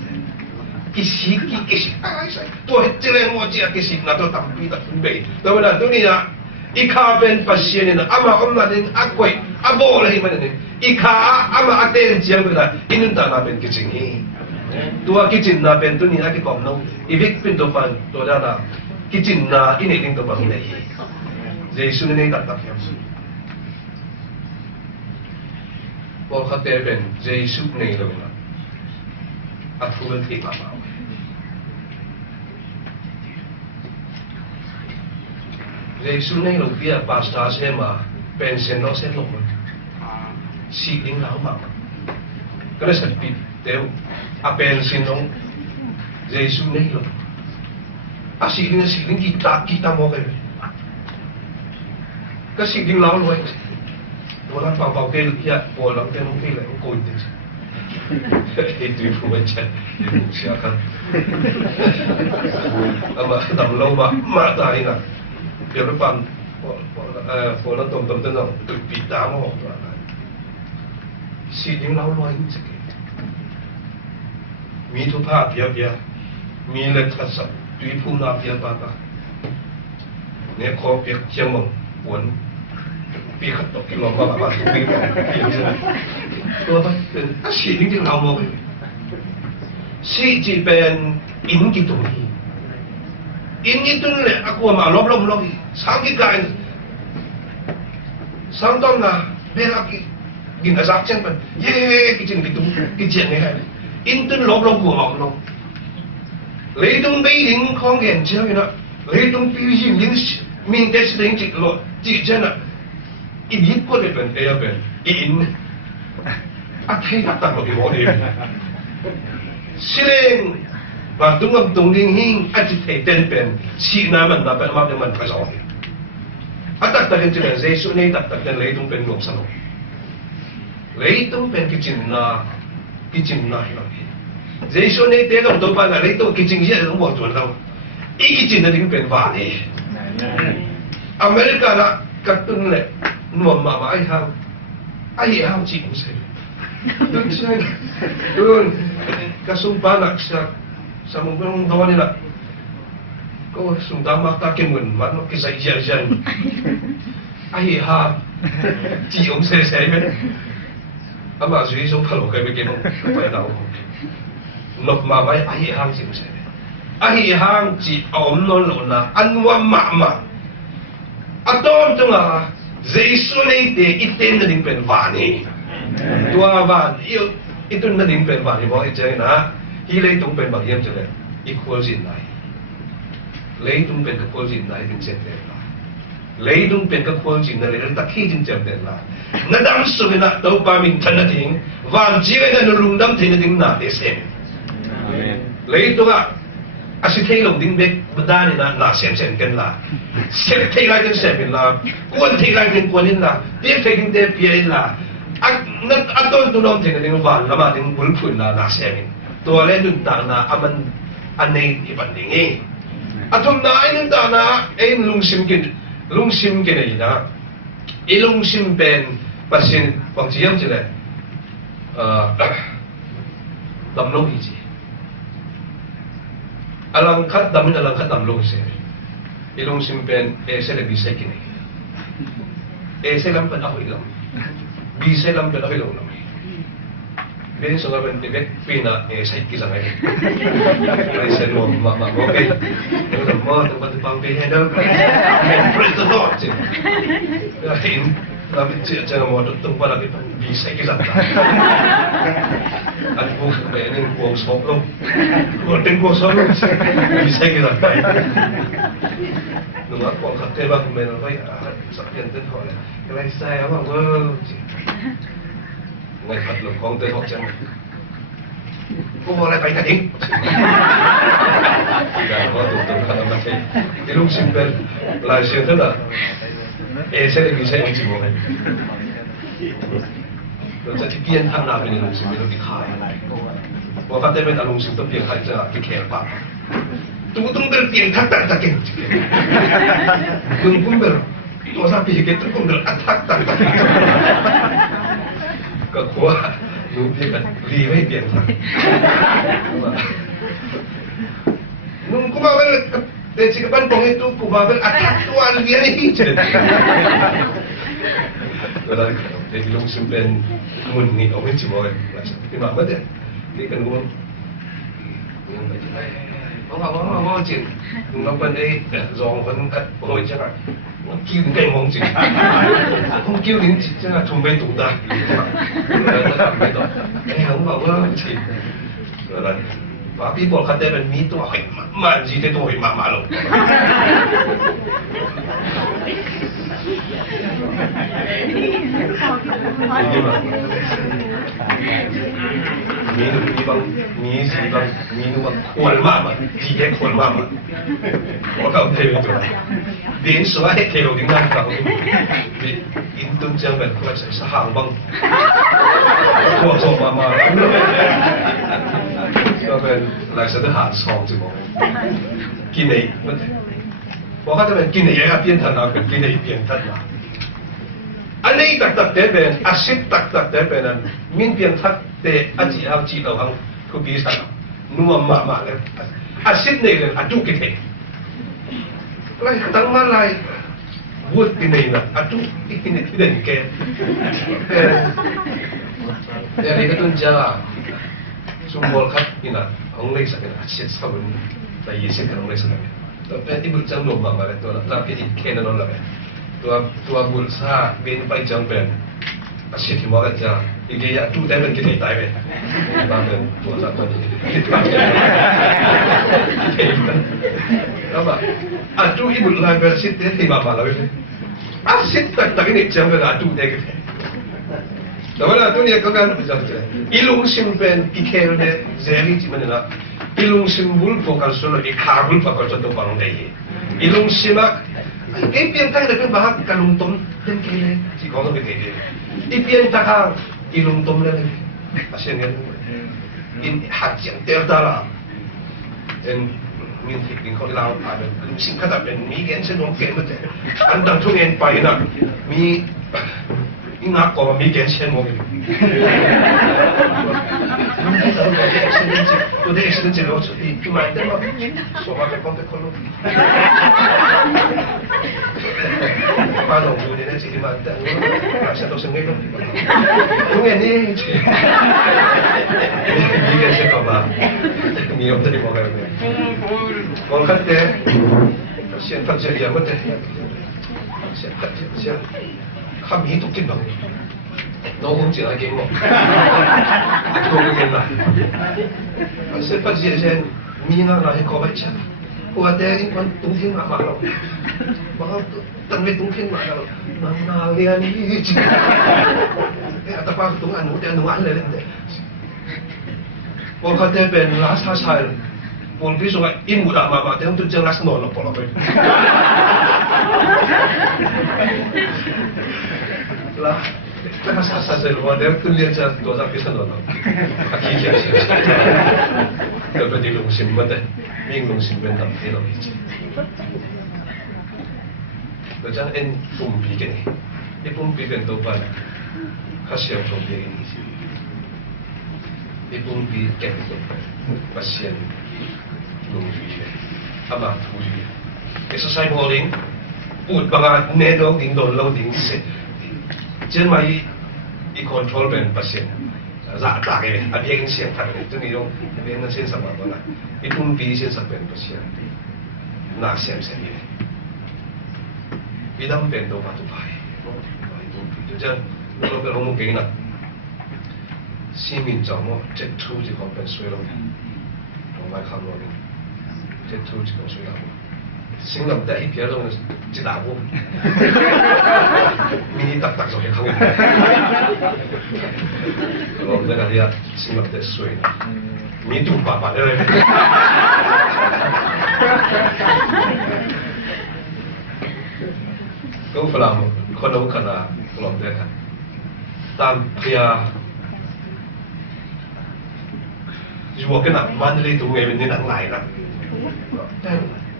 กิสิอะไรใช่ตัวเจริญโมจิกิสิน่าตัวตั้มปีตั้มเบย์ตัวนั้นตัวนี้นะอีข้าเป็นปัจเจกนะอามาอมนาดินอักก้อยอาโบเลยมันนี่อีข้าอามาอัตเตนเจียงเป็นอะไรอินุนตานาเป็นกิจนี้ตัวกิจนาเป็นตัวนี้นะที่กอมน้องอีวิกเป็นตัวฟันตัวด้านน่ะกิจนาอินเองตัวบางเลยเจสุนนี่ตัดตัดยังพอเขาเตะเป็นเจสุนี่เลยนะอัตถุเป็นที่มาเจสุนี่เราเพียร์พาสตาเซมาเป็นเซนโนเซนลงสีดิ้งเหลามาก็เลยสับปีเดียวอาเป็นเซนโนเจสุนี่เราอาสีดิ้งกีตาโมกันก็สีดิ้งเหลาเลยตัวนั้นเป่าเกลือปวดหลังเกลือที่เลยโกยติดไอ้ตัวผู้บรรจัยผู้เชี่ยวชาญเอามาทำเรามาตายนะเดี๋ยวไปปั่น พอเราต้มต้นเราตุ่ปีตามออกตัวนั้นสิ่งที่เราลอยนี่จะเกิดมีทุกภาพเพียบมีเล็ดขัดสับตุยผู้นาเพียบปากเนี่ยขอเปียกเชียงมงปวนปีขัดตกกิโลมาบ้างปีก่อนตัวมันเป็นสิ่งที่เรามองสิ่งที่เป็นอินกิตุนีอินกิตุนีakuมาลบสังกิกายสังต้องนะเบลากินอาซักเช่นเป็นเย่กิจกิตุกิจเนี่ยอินตุนลบกูมาลบเลยต้องไปยิงของเงินเชื่อไหมนะเลยต้องไปยิงมินเดสลิงจิตลจิตเช่นน่ะอินก็เลยเป็นเป็นอินอัฐิตัดตัดหมดที่หมดเลยสิ่งบางตรงนี้หิ้งอาจจะเต้นเป็นสิ่งนั้นมันแบบมันกระจายอัตตาเป็นจุดเริ่มต้นนี้ตัดเป็นเลยต้องเป็นหลวงสนุกเลยต้องเป็นกิจนาให้เราเห็นเริ่มต้นนี้เดี๋ยวต้องไปเลยต้องกิจนี้ต้องบอกตัวเราอีกกิจนั้นถึงเป็นว่าเนี่ยอเมริกาละกัดตุนเลยนวมมาไอ้ห้างจีนใช่ดูใช่ดูกระสุนปานักสมุนไพรดอนนี่ละก็สุนทรมักตะเก็บเงินมันก็ใส่เยอะไอ้ห้างจีนใช่ไหมอามาสุริโสพะโลเคยไปเก็บไปเรานวมมาไอ้ห้างจีนใช่ไหมไอ้ห้างจีนอมนนหลนะอันว่ามาอะตอมจังอ่ะเจสุนีเตอิเตนนั่นเป็นวานีตัววานอีตุนนั่นเป็นวานีบอกไอ้เจ้านะฮีเลยต้องเป็นบางอย่างจะเลยอีควอลจินไหนเลยต้องเป็นกับควอลจินไหนถึงเสร็จเลยเลยต้องเป็นกับควอลจินไหนแล้วตะขี้จึงจะเป็นละนั่นดำสุดนะตัวปามินทันนั่นเองวันจีเวนันลุงดำที่นั่นเองน่าเดเซนเลยตัวอาศัยที่ลงดิ้งเบกบุดานี่นะน่าเสียงกันละเสียงที่ไรกันเสียงกันละกวนที่ไรกันกวนนี่ละเปียกที่กันเปียกละนั่นอัตโนตัวน้องที่นั่นเองวันละมาถึงบุญคุณละน่าเสียงตัวเล่นดุนตานะมันอันนี้ที่ปันนี้อัตโนนาไอ้ดุนตานะไอ้ลุงซิมกินนี่นะไอ้ลุงซิมเป็นภาษาบางทียังจะเลยดำลงอีกอลังคัดดำอลังคัดดำลงเสียอีลงซิมเป็นเสเลบิเซกินีเสลัมเป็นอะไรลำบิเสลัมเป็นอะไรลำเป็นส่วนเป็นที่เบ็ดปีน่ะใส่กี่สังไงไม่ใช่รวมมาโอเคเดี๋ยวเรามาต้องปฏิบัติไปให้ได้เป็นพระเจ้าจริงเห็นเราเป็นเจ้าจะมาต้องปฏิบัติบิใส่กี่สังอันพวกแบบนี้พวกสอบลงพวกเป็นพวกสอบลงบิใส่กี่สังไปหนูว่าพวกขัดเทบ้างไม่เราไปสักเดือนเต็มพอเลยอะไรใส่เอาบ้างngay Phật lực con tới họ chẳng cô lại phải cả tiếng có tụi tụi khăn âm thì lúc sinh bên là siêu tức là sẽ được sẽ bị chịu này rồi sẽ thì kiên thằng nào bên lúc sinh bên lúc bị khai và phát đến bên là lúc sinh tập tiền khai ra cái kẹo bạc tụi bên tiền thắt tặng tặng cũng bênตัวซาปีเก็ตก็เดือดอัดทักต่างๆก็ขวาดูที่มันรีไม่เปลี่ยนสักนุ่งกูมาเป็นเด็กสิบปันปงituกูมาเป็นอัดทักตัวเลี้ยนี่เฉยก็ได้เด็กลงซิมเป็นมุนนี่เอาไม่จิ๋วเลยที่มาเมื่อเดือนที่กันงูไปที่ไหนว่าจริงเราเป็นไอ้รองคนโอ้ยจัง我叫你計網字，我叫你真係仲未讀得，唔喺度，你肯講啦，前，嚟，把邊個睇啲人面都係萬字啲都係麻麻路。มีสิบมีนูว่าควรมากมันที่แค่ควรมากมัน我搞เทวตัวเรียนสวยเทวดิ้งนั่งเก่าอินตุนเจ้าแบบว่าสหางบังพวกโซมาก็เป็นหลายสถานสองจิ๋วกินเองมัน บอกเขาจะเป็นกินอะไรเปลี่ยนทันนะเป็นกินอะไรเปลี่ยนทันนะอันนี้ตักเตะเป็นอาชีพตักเตะเป็นนั้นมินเปลี่ยนทักเตะอาจีเอาจีเอาหังคือปีศาจนัวมาเลยอาชีพนี่เลยอาจุกิเทไรตั้งมาไรวุฒินี่นะอาจุกินที่เด่นแกอย่างนี้ก็ต้องจ้าสมบูรณ์ครับนี่นะของเล็กสักอาชีพสักคนแต่ยี่สิบของเล็กสักตัวเป็นที่บุญจังลมมาเลยตัวเราเป็นอีกแค่นั้นเลยตัวบุญซาบินไปจังเป็นอาชีพที่มองกันจ้าอีกอย่างตู้แต่เป็นกินได้ไปบางเดือนตัวสักตัวนี้แล้วแบบอาตู้อีบุญลายเป็นอาชีพที่มาแล้วเป็นอาชีพแต่กินจังเป็นอาตู้แต่กินแต่ว่าตัวนี้ก็การเป็นจังเลยอีลุงชิมเป็นอีเคลเนี่ยเจริญที่มันนะอีลุงชิมบุญโฟกัสส่วนอีขาบุญโฟกัสส่วนตัวฟังได้อีลุงชิมอะไอ้เปลี่ยนตั้งแต่เป็นบ้าการลงทุนเป็นแค่ไหนที่เขาต้องเป็นแค่ไหนไอ้เปลี่ยนตั้งอีลุงทุนเลยอาเซียนเนี่ยอินหัดอย่างเดียวดาราเอ็นมีที่ดินเขาเล่าผ่านลุงชิมขนาดเป็นมีเงินเส้นของเกมมันอันดังทุกเงินไปนะมีอีนักกว่ามีเงินเส้นของตัวเด็กสิ่งที่เราสุดที่จุมาเดิมสมัครคนเป็นคนรู้ป้าหนุ่มดูเนี่ยสิ่งที่มาเดิมอาจจะต้องสังเกตดูตรงนี้มีเงินเส้นของมามีอะไรที่บอกกันเนี่ยมองกันเถอะเสียงฟังเสียงมันเถอะเสียงฟังเสียงข้ามีทุกที่บ้างน้องคงจะอะไรเก่งมั้งตัวเก่งนะเสียฟังเสียงมีงานอะไรก็ไม่ใช่กว่าแต่อีกคนตุ้งทิ้งมาแล้วบางตั้งไม่ตุ้งทิ้งมาแล้วนานๆเรียนนี่จริงแต่ป้าตุ้งอันนู้นแต่อันนู้นอะไรเลยบอกเขาจะเป็นราชาชายบอกพี่ส่งอินบุตรมาแต่ต้องจุดเจริญรัศนนหรอกบอกเราไปlah rasa saya luar dia tu dia macam dua sampai sana lah kaki dia kalau di lungsim mana ming lungsim benda ni lah macam en pumpi kan ni pumpi kan tu apa kasih pumpi ini ni pumpi kan tu pasien lungsim apa tu exercise morning put bangat nedo ding don lo ding set chân mà i control bên patient giả cả cái anh em xem thật đấy tôi nghĩ đâu bên nó xem sắp vào đó i phun pi xem sắp bên patient na xem đi i đâm bên đâu mà tụi phải tôi chân nó bên ông cái nào xem mình chọn một chết thu chỉ còn bên suy rồi trong vài khám rồi chết thu chỉ còn suy rồi sinh làm đại phía đâu chỉ đảo vô mini tắc rồi không còn đây là gì sinh làm đại suy mini tụt bà đâyก็ฝรั่งคนเราขนาดลองได้ครับตามพยาอยู่กันนะมันเลยตัวเองเป็นนี่หนังไหลนะแต่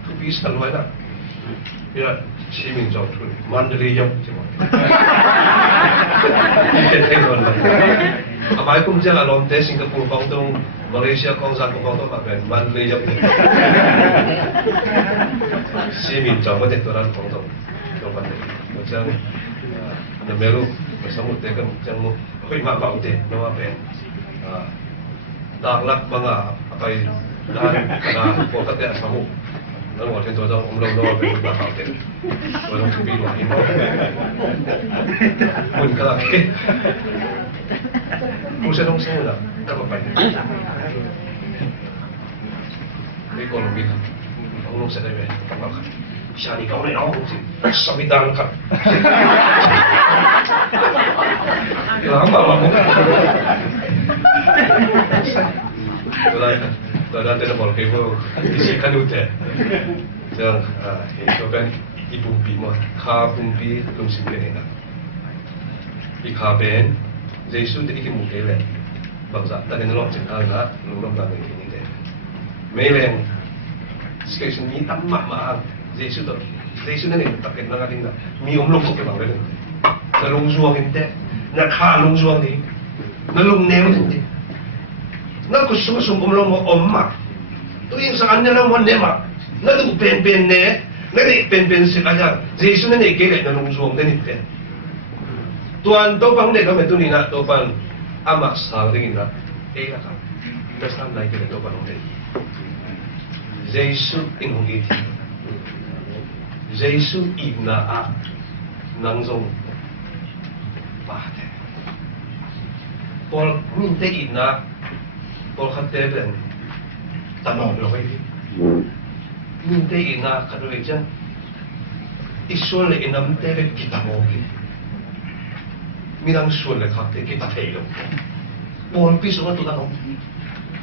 ทุกปีสั่งไว้นะเวลาชีวิตจบทุนมันเลยยกใช่ไหมที่เป็นเท่านั้นอาไปคุ้มเจ้าลองเทสิงคโปร์กองตงมาเลเซียกองซันกองตงมาเป็นมันเลยยกชีวิตจบก็เด็กตัวนั้นกองตงmacam ada melu bersama dengan macam hui mak bau deh nama ben dah lak bangga apa dah pol kata asamu dan waktu itu orang umroh doa ben mak bau deh orang kubi luar ini pun kalau ke pusat dong saya dah apa baik ni kalau begitu orang saya dah apa Shani kau ni orang sih, sambitan kan. Lama lama. Kalau ada boleh kau isi kan udah. Jangan, itu kan ibu bima, kah bumpi belum simpen nak. Ikah ben, Yesus tadi kita mungkin le, bangsa tadi nolong cakap nak, nolong tak mungkin ini deh. Meleng, sekarang ni tamak mahal. Yesus na ni takit na natin na mi umlong ko kebang rin. Nalungsuang hindi, nakalungsuang ni, nalungnew hindi. Nagkusum umlong mo omma. Tuwing sa kanya lang mo nema, nalugpen-pen ne, nalik-pen-pen sila niya. Yesus na ni kailan nalungsuang din hindi. Tuan to pang ne kami tunin na to pang ama sa ringin na, eh ka, basta na kailan to pang ne. Yesus inungiti. Yesus ibnaa ng zong pate. Paul minte ibna, Paul kateben, tanong lo kayo. Minte ibna kanulit dyan. Isul inam tebe kita mo. Minang sul kakte kita tayo. Paul piso nga tutanong.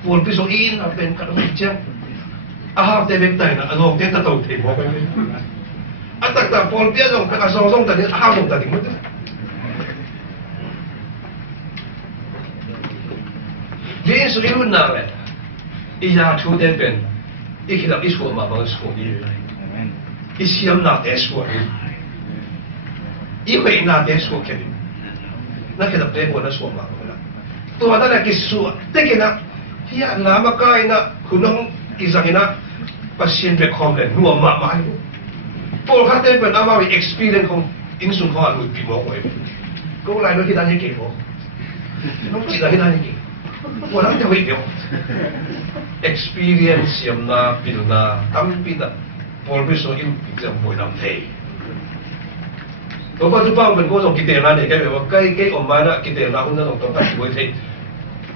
Paul piso ina ben kanulit dyan. Ahap tebe tayo na ano, teta tawag tayo mo. At takta Paul piasong kakasosong tadi ahapong tadi mo. Yesus ilun na iya chu den ben ikila isko ma bang sko ni isiam na desko iwe na desko ke na ke da pe ko na so ma ko to ada na kisu tekena hiya na makai na kunong isangina pasien be komlen nuwa ma ma Paul kata ben ama we experience kong insung ko alu pi mo ko ko lai no kita ni ke ko no kita kita ni ke walang jawab yo experience yang na pil na tampi na Paul biso in exam boy nam thei to pa tu pa ben ko so kita na ne kai omana kita na hun na tong ta boy thei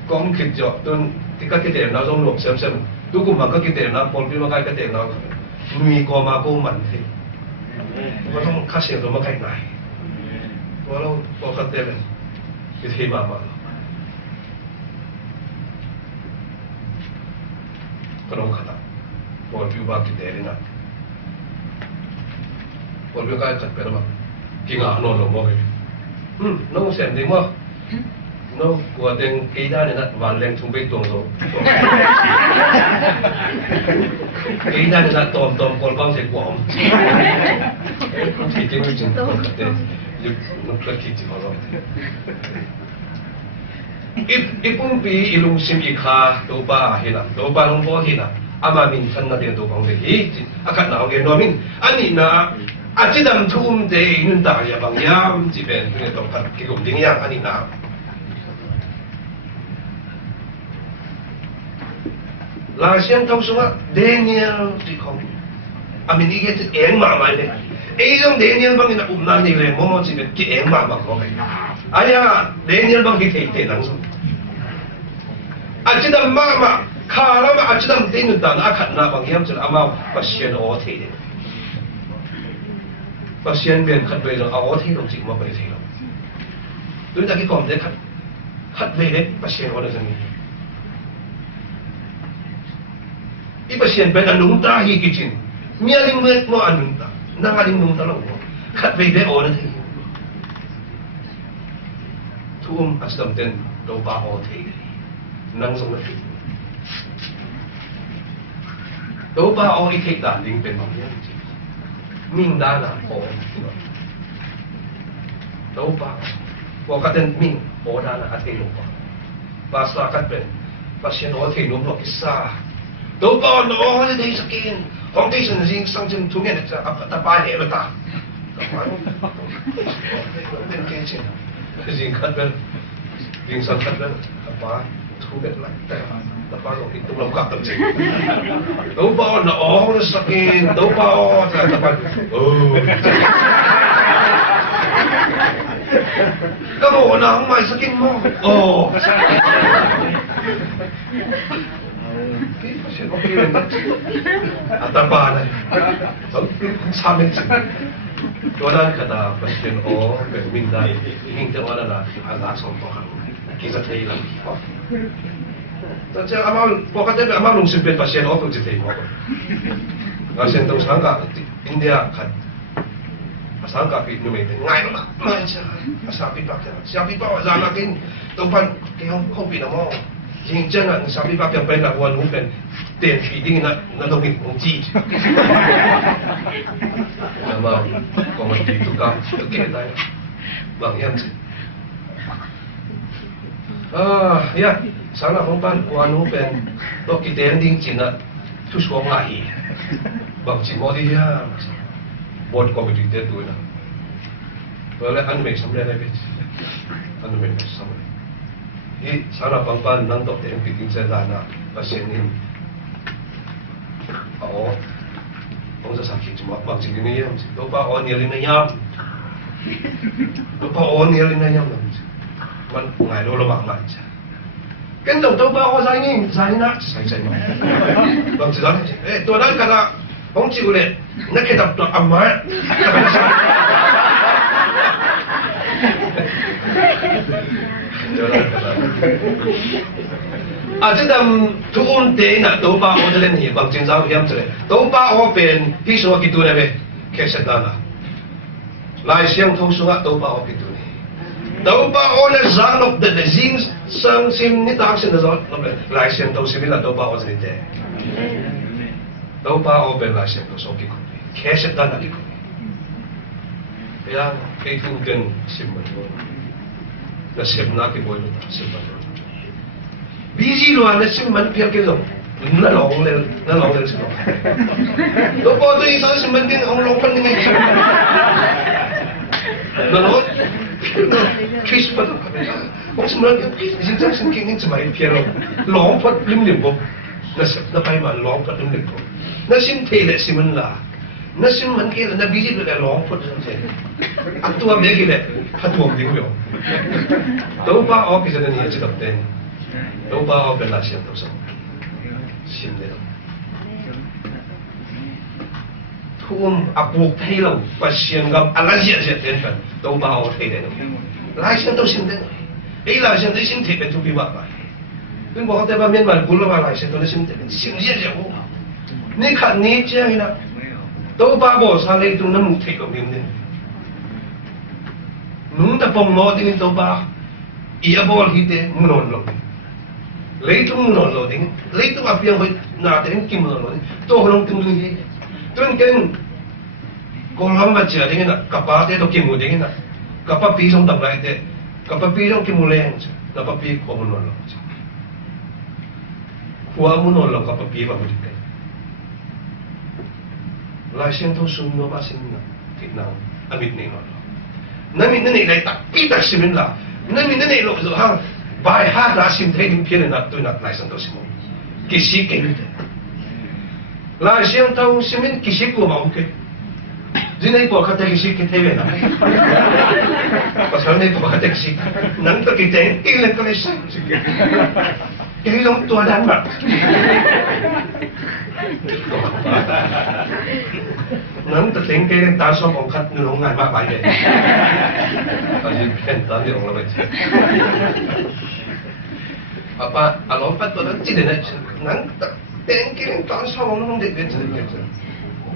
kong kit jo ton tika kita na jong lok sem sem tu ku ma ka kita na Paul bi ma kai ka te na mi ko ma ko man theiก็ต้องคัดเสียงตัวมาใกล้ไหนเพราะเราพอคัดเต็มวิธีมาก็ต้องขัดพอผิวบางกินเดรินะพอผิวกายขัดเป็นมากินอาหารนอนลงบ่อยน้องเสียงดีมากน้องกลัวเต็งกีด้านนี่นะวันแรงทุ่งไปตรงโซ่กีด้านนี่นะตอมกอลบ้างเสียกว่าที่จริงจริงต้องขัดเต็มยุคนักเล่นที่จีบเราอีปุ่มปีอีลุงซิมอีขาตัวบ้าเห็นละตัวบ้าลงบ่อเห็นละอามามินทันนาเดียตัวบังเลยฮีอากัดหนาวเกนอมินอันนี้นะอาจจะดำทุ่มเดย์นุ่นตาอย่าบางยามจีเป็นเนี่ยต้องขัดกิจกรรมดิ้งย่างอันนี้นะลาเซียนเขาบอกว่าเดนิเอลที่เขาอามินอีกจะเอ็งมาไม่เลยไอ้เรื่องเดนิเอลบางทีนะอุ้มนั่นนี่เลยมั่วจีเป็นที่เอ็งมาบางเขาไปอันนี้เดนิเอลบางทีเทนั่งสุ่มอาจจะดำมาข้าเราอาจจะดำเดนุตาอาขัดนาบางยามจะเอามาปัสเซียนโอเทเลยปัสเซียนเป็นขัดเวรเอาโอเทลงจริงมาไปเทลด้วยจากที่ก่อนได้ขัดเวรปัสเซียนโอเทลนี่อีปัสเซียนเป็นอนุตาฮีกิจินมีอะไรเมื่อว่าอนุตานั่งอะไรนุ่มตลอดขัดเวรโอเทลทุ่มอัศดำเต็นโลบาโอเทลนั่งสมาธิโลบาโออีเทตาลิงเป็นบางอย่างจริงมิ่งด้านโอโลบาพอกัดเต็นมิ่งโอด้านอัตเทโลบาภาษากัดเป็นภาษาโอเทโลบากิสาโลบาโอจะได้สักกินของที่ฉันจริงสังจริงทุกอย่างจะตะปายเหตุตาเป็นแค่เช่นจริงขัดเป็นจริงสังขัดเป็นตะปายทุกอย่างไรแต่ตะปายเราคิดตัวเรากัดจริงโลบาโอจะสักกินโลบาโอจะตะปายก็บอกนะไม่สักกินมั้งโอ้ตาบานเลยสามเม็ดตัวนั้นก็ตาเป็นโอ้เป็นมิ่งได้มิ่งแต่ว่านั่นนะอาณาสองตัวกินจะเที่ยวแต่จะอามาปกติอามาลงสิเป็นพัศน์โอ้ก็จะเที่ยวงั้นเส้นตรงสังกัดอินเดียขัดสังกัดปีนู้นเป็นง่ายมากไม่ใช่สังกัดปีปักจะสังกัดปีปักจะนักกินตรงพันที่เขาปีน้ำมัน认真啊，三比八就变啦，我努变电皮顶那都没工资。那么我们地都讲都给带了，望样子。呀，上了红班我努变，都给电顶进了，就说爱，望进我的呀，我过去对对了，后来安没什么来呗，安没什么。sana pangpan nang tok tem piting sa dana pasien ni ông sa sakit cuma bang sing ni yam do pa on ni na yam do pa on ni na yam man ngai lo bang ma cha ken do pa o sai ni sai na sai ma bang sa to dan kana ông chịu le na ke tap to amma这个ทุนเตนะตัวป้าโอจะเล่นนี่บางจริงๆยังจะเล่นตัวป้าโอเป็นพี่สาวกิตุเนี่ยเว้แค่เสร็จแล้วนะลายเสียงทุ่งสุนัขตัวป้าโอกิตุนี่ตัวป้าโอเนี่ยจานอบเด็ดจิงสังซิมนี่ต่างสิ่งเดียวกันลายเสียงตัวสิ่งนี้ละตัวป้าโอจะเล่นเตะตัวป้าโอเป็นลายเสียงตัวสองกิตุแค่เสร็จแล้วนะกิตุยังไอ้ทุ่งกันสิบมันนะสิบนักที่บอยล์สิบมันบีจีล้วนนะสิบมันเพียงแค่ลงนั่นลองเลยสิลงตัวป้าตัวนี้สารสิบมันที่องลงพันนี่นั่นลงคริสต์มาสองสิบมันจริงๆสิ่งที่นี่จะไม่เพียงลงพัดลิ้มหนึ่งปุ๊บนั่นสินั่นไปมันลงพัดลิ้มหนึ่งปุ๊บนั่นสิเทเลสิมันละนั่นสิมันแค่นั่นบีจีเลยลงพัดลิ้มเทอันตัวเมียกี่เลยพัดตัวดิ้งอยู่ตัวป้าออกกิจการนี้จะทำเต็มตัวป้าออกเป็นลาเซียนตัวสองชิมเดียวทุ่มอับบุกเที่ยวปัสเซียนกับอะไรเสียเต็มกันตัวป้าออกเที่ยวเดียวลาเซียนตัวชิมเดียวไอ้ลาเซียนตัวชิมเที่ยวเป็นทุกปีว่าไปเป็นบอกแต่ว่าเมียนมาบุรุษว่าลาเซียนตัวชิมเที่ยวเป็นชิมเยอะๆนี่ขัดนี้เจ้านะตัวป้าบอกสาเลยตรงนั้นมุกเที่ยวมีเนี่ยนุ่งแต่ปงโนดิ้งตัวป้าอีอาบอลฮิตเดมุนอนลงเลยตุ้งมุนอนลงดิ้งเลยตุ้งอาเปียงไปนาเด้งกิมมุนอนลงตัวลงตุ้งดิ้งยี่จนเก่งก็ลำบากเจอดิ้งนะกับป้าเด้ตัวกิมมุดิ้งนะกับป้าปีส่งตำไรเด้กับป้าปีส่งกิมมุแรงจ้ะกับป้าปีขวมุนอนลงจ้ะขวมุนอนลงกับป้าปีมาบุตรเด้ลายเส้นทุ่งสุ่มโนบาสินนะติดน้ำอามิดนี่นอนนั่นมีนั่นเองเลยตัดปีตัดสิมินละนั่นมีนั่นเองหลบหลบห้างบายฮาราสิมเทดิมเพียรนัดตัวนัดลายสันตัวสิมกิสิเก่งเลยลายเสียงเท่าสิมินกิสิกูมาโอเคจีนไอ้พวกเขาแต่กิสิกิเทเวนะภาษาในพวกเขาแต่กิสินั่งตะกิเตงอีเล็กก็เลยสั่งสิเก่งเก่งลงตัวดันแบบนั่นแต่เสียงเกย์ตาซ้อมของคัดเนื้อของงานมากไปเลยตอนยืนเพ่นตอนที่ของเราไปapa alompat tu nanti dia nak nang tengking tak sama nang dek dek dek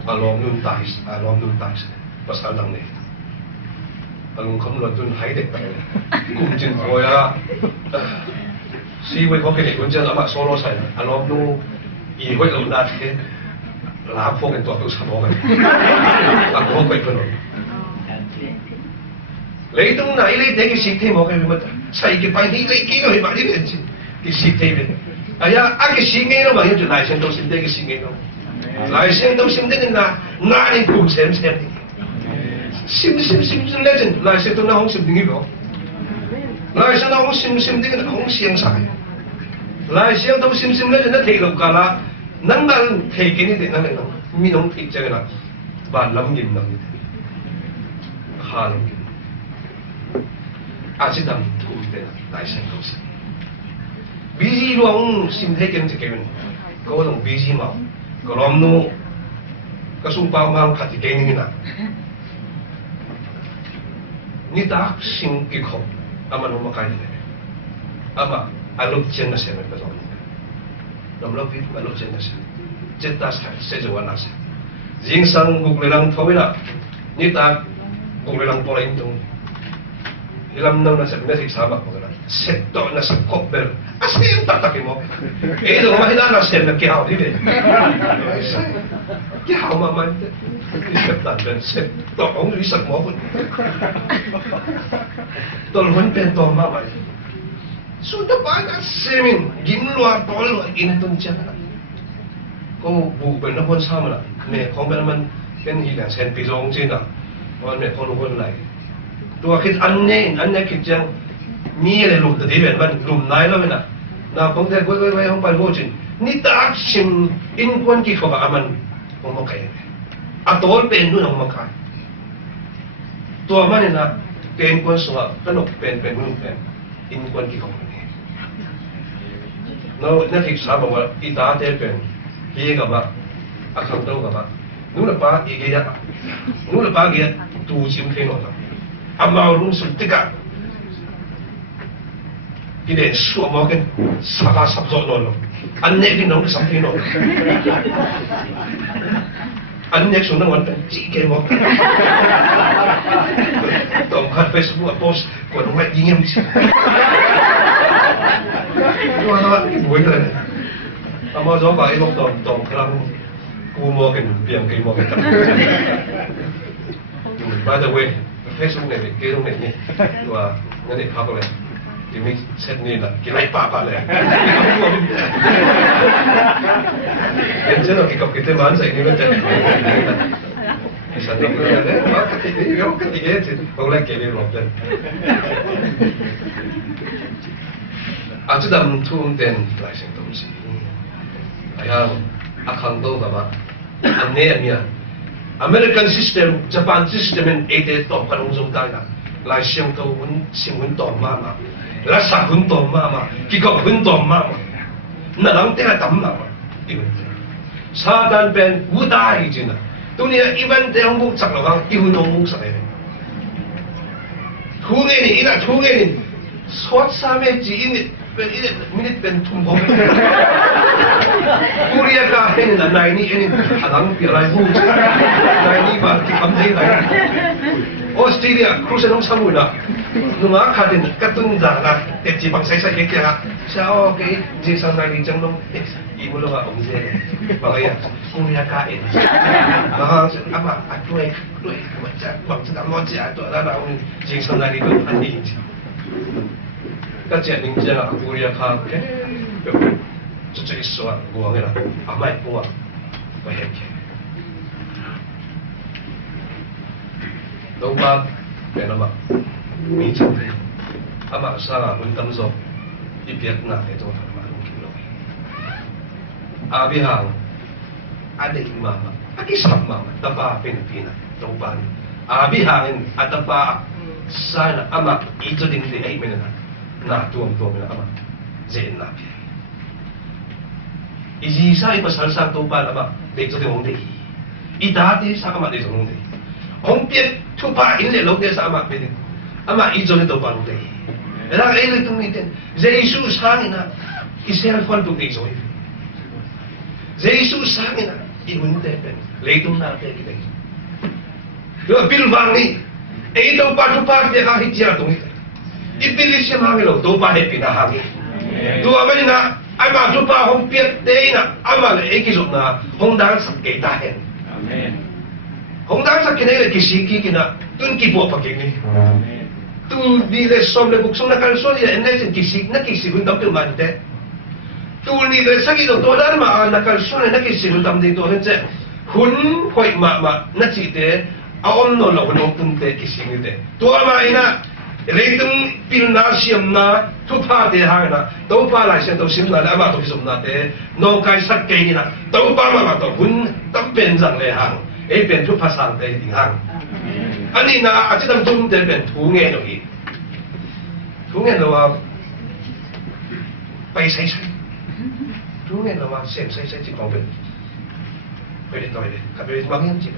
alom nun tais pasal nang ni alom kamu lah tun hai dek pai kum jin boya si wei ko ke kun jan ama solo sai alom nu i wei lo dat ke la pho ke to tu sa mo ke ta ko ko ko lấy tung này lấy để cái xịt thêm một cái mà xây cái bài thi lấy kỹ rồi mà đi cái xịt thêm này cái xịt nghe nó mà hiện lại xem đâu xem đây cái xịt nghe đâu lại xem đâu xem đây là ngã đi cùng xem legend lại xem tôi nó không xem tiếng đó lại xem nó không xem tiếng nó không xem sai lại xem đâu xem legend nó thấy đâu cả là nắng mà thấy cái này thì nó là mi nông thị chơi là bàn lắm nhìn lắm như thế hà lắm 아직 안 도울 때는 나이 생각없어. 미지롱 심태견 지게는 그거는 미지마. 그럼노 그숨바마 같이 개념이나. 니다 신기코 아마 너무 가이네. 아마 알롭젠나 세면 그죠. 넘럽이 알롭젠나 세. 제타 세저와나세. 징상 국내랑 토미나 니다 국내랑 보라인동 ilam nang nasa Mexico sama ko na set to na sa kopbel. As yung tataki mo. Eh, ito mahina na siya na kihaw, di ba? Kihaw maman. Isip natin, set to. Ang isip mo ko. Tolhon pento mamay. So, dapat na semin. Ginluwa tol, inatun siya na. Kung buben na pun sama na. May kung ba naman, kan hilang, sen pisong siya na. Kung may kung lai. Tuwa kit anya kit yang ni le lum de ben ban lum nai lo na na pong de goi hong pal ho chin ni ta sim in kon ki kho ba aman hong mo kai atol pen nu nong makai to man na pen kon so kanok pen nu pen in kon ki kho ni no na thik sa ba ita te pen hi ga ba akhang to ga ba nu la pa i ge ya nu la pa ge tu sim khe no Amau rung sultika. Ini semua mungkin salah sabzot nolo. Aneh ni nong sampai nolo. Aneh sunang wan cik mo. Tongkat Facebook post kau nak ingin sih. Tuh apa ibu itu kan? Amau jauh baik lo tong kelang mungkin biang mungkin. By the way. Facebook này cái trong này nhé và nó để phát lên thì mình xét nhìn là cái này pa này em sẽ là cái cọc cái tên bán dạy như vậy thì sản phẩm là đấy nó cái gì hết thì không lấy cái này lọt lên 아주 담통된 라이센 동시 아야 악한 거 봐봐 안내 아니야 American system, Japan system ete top kan ung ta na lai siang to hun sim hun tom mama la sa hun tom mama ki ko hun tom mama na lang te tam mama sa dan ben udai jina dunia iban te ong buk chak la ki hun ong buk sa ne thu nge ni ina thu nge ni sot sa me ji in minute ben tum bom Korea ka hen na nai ni en halang pi lai hu nai ni ba ki kam dei lai Australia cruise nong samu na nunga ka den ka tun da na te ji bang sai sai ke ya sa o ke ji sang nai ni jang nong i mu lo ga ong je ba ga ya Korea ka en ba ha ama a dui ma cha bang cha mo cha to da na ong ji sang nai ni ko an ni ji ka che ning ja Korea ka ke这一说我给了，卖我，我也给。老板，别了嘛，没成的，马上问当中，一边拿来做他妈弄出来。阿比行，阿弟妈妈，阿弟什妈妈，大爸变变了，老板，阿比行，阿大爸，晒了阿妈，一直盯着哎没人拿多没了阿妈，这那边。Isa ipasal sa tupa ama dito de onde idati sa kama dito onde ompie tupa inle loke sa ama pede ama izo ne tupa onde era ele tumiten Jesus hangina isel kon tu dito Jesus hangina iunte pen leitum na te kite do pilbang ni e do pa tupa de ka hitia tung ipilis siya mangelo tupa he pinahangi do amalina ama tupa hong piat de na ama le ekisok na hong dang sak ke ta hen amen hong dang sak ke le kisiki kina tun ki bo pa ke ni tu di le som le buksong na kalso ya ene sen kisik na kisik hun dam tu man te tu ni le sagi do to dar ma na kalso na kisik hun dam de to hen che hun hoi ma na chi te a om no lo no tun te kisik ni te tu ama ina Reitung pilnasiam na tupa de hangna tupa lai sen to simna la ma to bisum na te no kai sak ke ni na tupa ma to hun tam pen jang le hang e pen tupa sang te ding hang ani na a chidam tum te ben thu nge no hi thu nge lo wa pai sai sai thu nge lo wa sem sai sai chi kong ben pe de toi de ka be ma ngin chi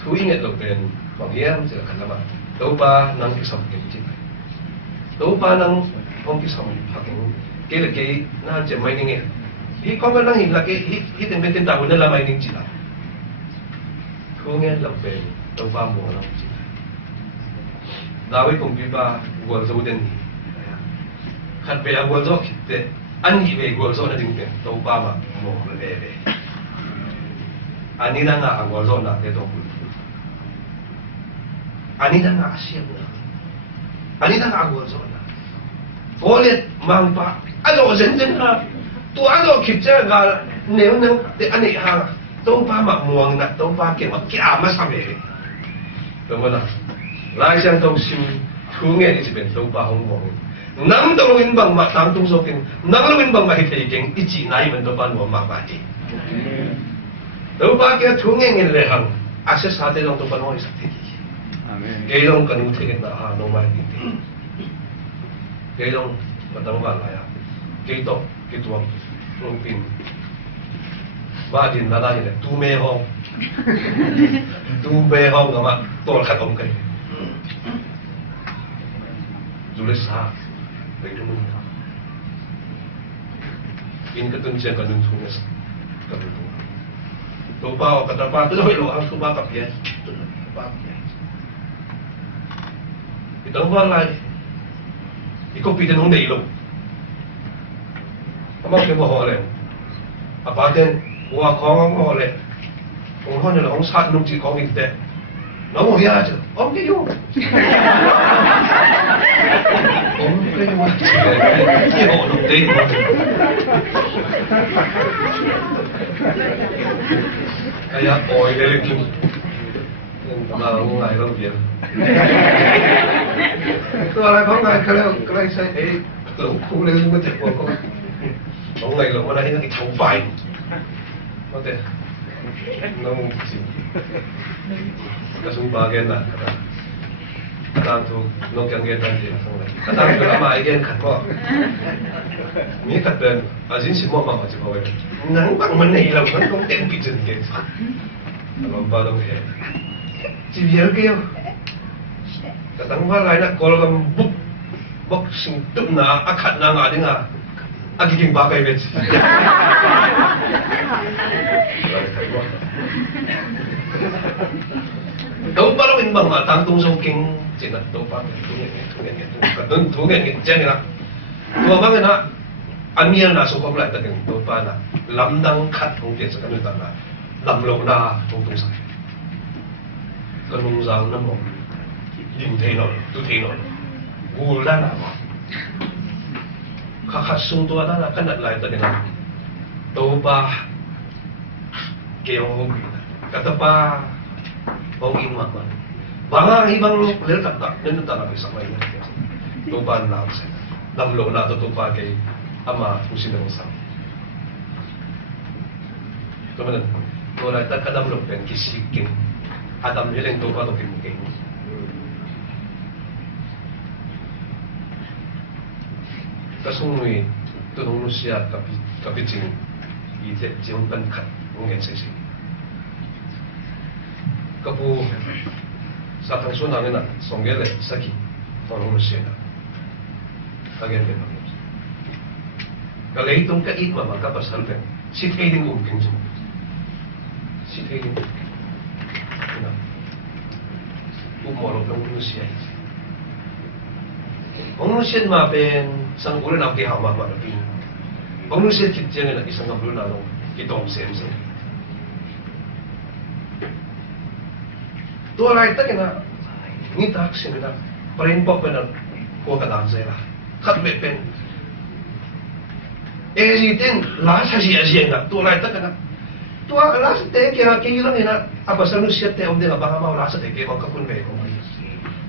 thu nge lo ben kong yam je kan ma Lupa nang kisam kecil, lupa nang hong kisam pakai, kira kira nang cem main ini, hi kau nang hi lagi hi tempat tahun dalam main ini cila, kau ngan lebih lupa mau nang cila, dawe komputer gua jauh den, ขัดไปเอาวัวโซ่คิดแต่อันนี้ไปวัวโซ่นั่นจริงๆตัวป้ามาโม่เลยอันนี้นั่งอ่ะวัวโซ่น่ะเดี๋ยวตัวคุณอันนี้นั่งอ่ะเสียงนะอันนี้นั่งอ่ะวัวโซ่น่ะโอเลมังป้าอันโลเซนเซนนะตัวอันโลคิดเจ้ากันเนื้อนึงแต่อันนี้ห่างตัวป้ามาม่วงนะตัวป้าเก่งว่าแกมาทำเองตัวมันนะหลายอย่างต้องชิมทุ่งเงี้ยที่เป็นตัวป้าของม่วงนั่งตรงวินบังมาตามตรงโซกินนั่งตรงวินบังมาให้เก่งอีจีนายมันตัวป้าหนูมาบ้าดีตัวป้าแกทุ่งเงี้ยเลยหังอาศัยสาธิตลงตัวป้าหนูให้สักทีเกี่ยงกันนุ่งเทกันนะฮะน้องมาดีดีเกี่ยงมาตั้งบ้านอะไรอ่ะเกี่ยงเกี่ยงลงปินบ้านดินนาดาเนี่ยตู้เมย์ห้องก็มาตัวขัดอมกันดูเลยสาไปดูนู่นอินก็ตึงเชียงกันนึงทุ่งเนี่ยกับตัวเปล่ากับตัวเปล่าตัวไม่รู้เอาตัวเปล่ากับเพี้ยตัวเปล่าอีตัวว่าอะไรอีก็ปีนน้องเดียวเขาบอกเกี่ยวกับอะไรอาปาเต้นหัวของเขาเลยของเขาเนี่ยของสัตว์นุ่งจีของอีกแต่น้องหัวย่าจ้ะอ๋อไม่ยุ่งผมไม่ยุ่งที่หัวนุ่งเต้นไอ้ยาโอยเล็กๆมาลงไหนเราเบียร์ตัวอะไรของไงก็แล้วก็เลยใส่ไอ้หลงคู่เลยมันจะปวดก็ของไงหลงอะไรนั่นไอ้เท้าไฟมันแต่น้องสิกระสุนบาเกนน่ะกระด้างถูกน้องยังเกนตันเดียวทั้งนั้นกระด้างตัวมาไอ้เกนขัดก็มีขัดเป็นอาจินสิมอมาจะเอาไว้นั่งบังมันนี่เรามันต้องเต้นปีจนเกนเราบ้าต้องเห็นจีเบียร์เกี่ยวแต่ตั้งว่าอะไรนะกอลกันบุกสิ่งตุ่มนาอาขัดนางอะไรนะอากิกิงบาไปเวทตัวป้าเราเป็นบางมาตั้งตรงโซกิงจริงนะตัวป้าทุ่งเงี้ยเจนี่นะตัวบางนะอันนี้นะสุขภาพอะไรแต่ถึงตัวป้านะลำดังขัดของเกศกันด้วยกันนะลำโลนาตรงใส่กันลงจางน้ำมันยิงเทนอนตุเทนอนกูด้านหน้าขัดส่งตัวด้านหน้าขนาดไรแต่เนี่ยตัวป้าเกี่ยวกับกระตาป้าองอินมากมันบางibangเรื่องต่างๆนั่นต่างๆไปสักหน่อยนะตัวป้าหนาวใช่ลำโลนาตัวป้าเกี่ยอามาผู้สิงห์สังตัวมันตัวอะไรแต่กระดำลงเป็นกิสิกิงAdam hiling to pa to kimking. Kasungui to nung siya kapiting ite jeng ban khat ngeng sesi. Kapu sa thang sun na songgele saki to nung siya na. Kagen din. Kalay tong kait mama kapasal ben. Sit heading umking. Sit heading umorok ng Rusia. Ang Rusia mapen sang ulan ang kihama malapin. Ang Rusia kitchen na isang ablo na nung itong semse. Tuwa lang ito kina ngita action na parin po pa na kuha ka lang sa'yo. Katme pen. Din lasa siya na tuwa lang ito kina Tua lasa te kaya kilang ina apa sa Rusia te om de nga baka mawala sa te kaya magkakunbe ko.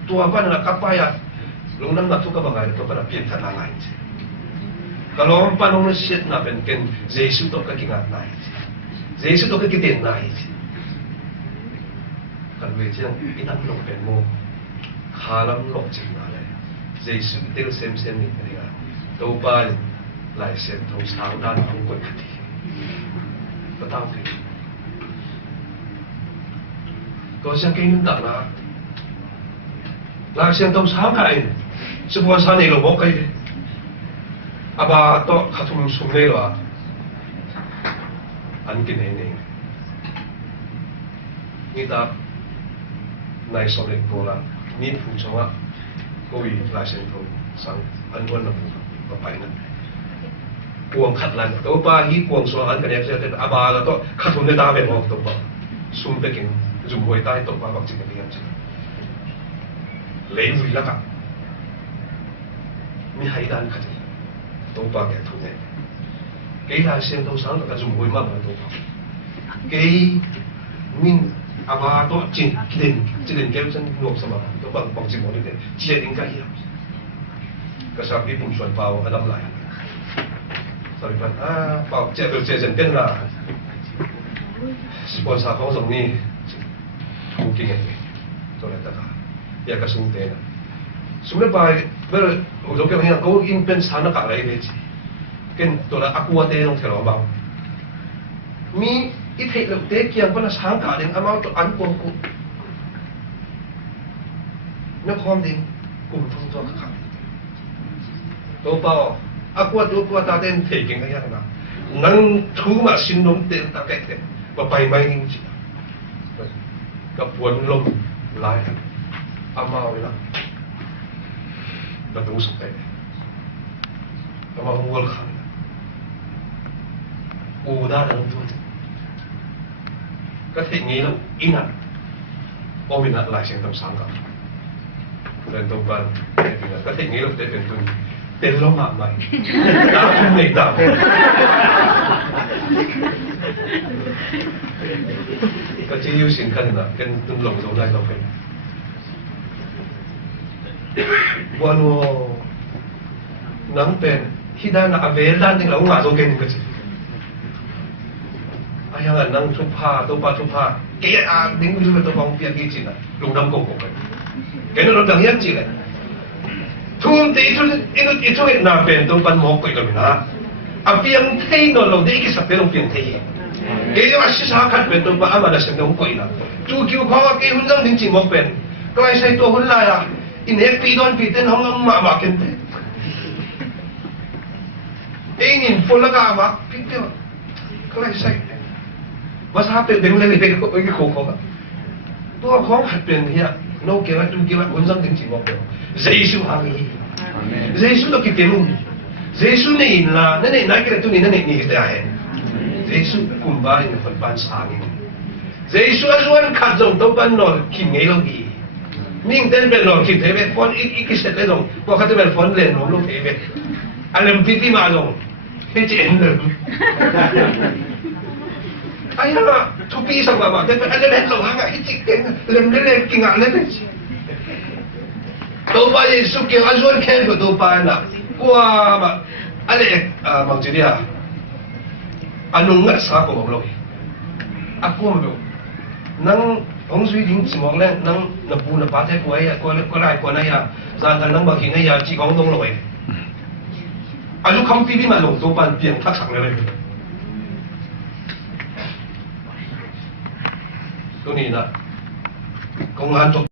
Tua pa na kapaya lung nang natuka bagay to para pinta na ngay. Kalau pa nung Rusia na ben ken Jesu to kakingat na. Jesu to kakitin na. Kalwe siyang inanglong pen mo halam lok ching na le. Jesu til sem ni nga. To pa lai sen to sa dan ang ko kati. बताओ कि कौन kinh tận là xem tông sáu cái sự quan sát này là một cái à bà to khát thùng sung này là anh kinh này người ta này sau này cô là nhìn phụ cho á cô ý lại xem tông sang anh quân là phụ ก็ไปนั่นกวงขัดลันตัวป้าฮีกวงสว่างกันเนี่ยจะเป็นอาบาแล้วก็ขัดทุนในตาเป็นของตัวป้าซุ่มไปกินจุ่มหวยใต้ตัวป้าบักจิกันเรียนจริงเล่นอยู่แล้วกันมีให้ดันขัดตัวป้าแกทุนเนี่ยกี่ลายเสียงตัวสังก็จุ่มหวยมากเลยตัวป้ากี่มินอาบาตัวจริงกินแก้วฉันงบสมัครตัวป้าบักจิกันเนี่ยเจียดิ้งกันยังก็สับปีปุ่มส่วนเปล่าอันดับไหนสวัสดีครับเปล่าเจ็บเต้นละสปอนเซอร์ของตรงนี้ถูกกินเองตัวนี้ต่างหากอยากกระสุนเต้นสมมติไปเมื่อเราเกี่ยวกับเขาอินเป็นสถานการณ์อะไรเลยกินตัวละอักวัวเต้นของเทลบางมีอีเทลเต้เกี่ยวกับสถานการณ์เองอามาตัวอันกวงกุนักความดิ้งกลุ่มทั้งตัวขับตัวเปล่าอากูตัวตาเด่นเทกิ่งกันยังไงนั่งทูมาสินนมเต็มตาแก่เต็มว่าไปไม่จริงๆกับปวดลมลายอามาเวลาประตูสุดเลยอามาหัวขันอูด้านนั้นตัวก็เทงี้แล้วอินัดโอมินัดหลายเสียงตำสังกันเดินตรงกันก็เทงี้แล้วเดินเป็นตัวเต้นร้องมากมายตาคุณไม่ตามก็จะอยู่สิ่งกันนะเป็นตุ้มหลงตรงไหนเราเป็นวันวน้ำเป็นที่ด้านอาเวลด้านที่เราหาตรงกันก็จะอะไรอย่างนั้นนั่งชุบผ้าตัวผ้าชุบผ้าเกี่ยดิ้งดูเป็นตัวของเปียกกี่จีน่ะลงน้ำกงกงกันแกนั่นเราดังยันจีเลยทุ่มตีทุ่มอีทุ่มนาเป็นตัวปันหมอกไปกันนะอาเพียงเท่นเราได้กี่สัปดาห์เราเพียงเท่เกี่ยวกับสิ่งสำคัญเป็นตัวปันอามาได้สิ่งน้องไปนะจูคิวเขาว่าเกี่ยวกับจริงๆหมอกเป็นก็ไอ้ใส่ตัวหุ่นลายอ่ะอินเอฟปีโดนปีเต้นห้องมาเกินเต้เองอินฟุลละกามาปีเต้ก็ไอ้ใส่ภาษาเป็นเรื่องเล็กๆก็ไอ้โคกอ่ะตัวของหัดเป็นเฮียโนเกี่ยวกับจูเกี่ยวกับหุ่นจริงๆหมอกเป็นYesus hari, Yesus tu kita lu, Yesus ni lah, nenek nak kira tu ni nenek ni kita ahen, Yesus kumbang ni perban sangin, Yesus ajuan kadzong tu pan nol kim ngai lagi, ning ten bel nol kim tebe phone ikiset le dong, kau kata bel phone le nol lu tebe, alam titi malong, hecen le, ayah tu pisang mama, tapi ada le long hanga hecik ten, lem le kinga le ten. ตัวป้าเยซูเกี่ยวกับส่วนแค่กับตัวป้าน่ะกว่าแบบอะไรบางทีเนี่ยอันนู้นก็สาบของเราอ่ะกูไม่รู้นั่งองค์สุรินทร์สมองแล้วนั่งนับปูนับปาเทกไว้ก็ได้ก็ได้ยาจานกันนั่งบางทีเนี่ยยาจีของตรงเลยอายุคำที่พี่มาลงตัวป้าเปลี่ยนทักษะเลยตัวนี้นะกองงานจบ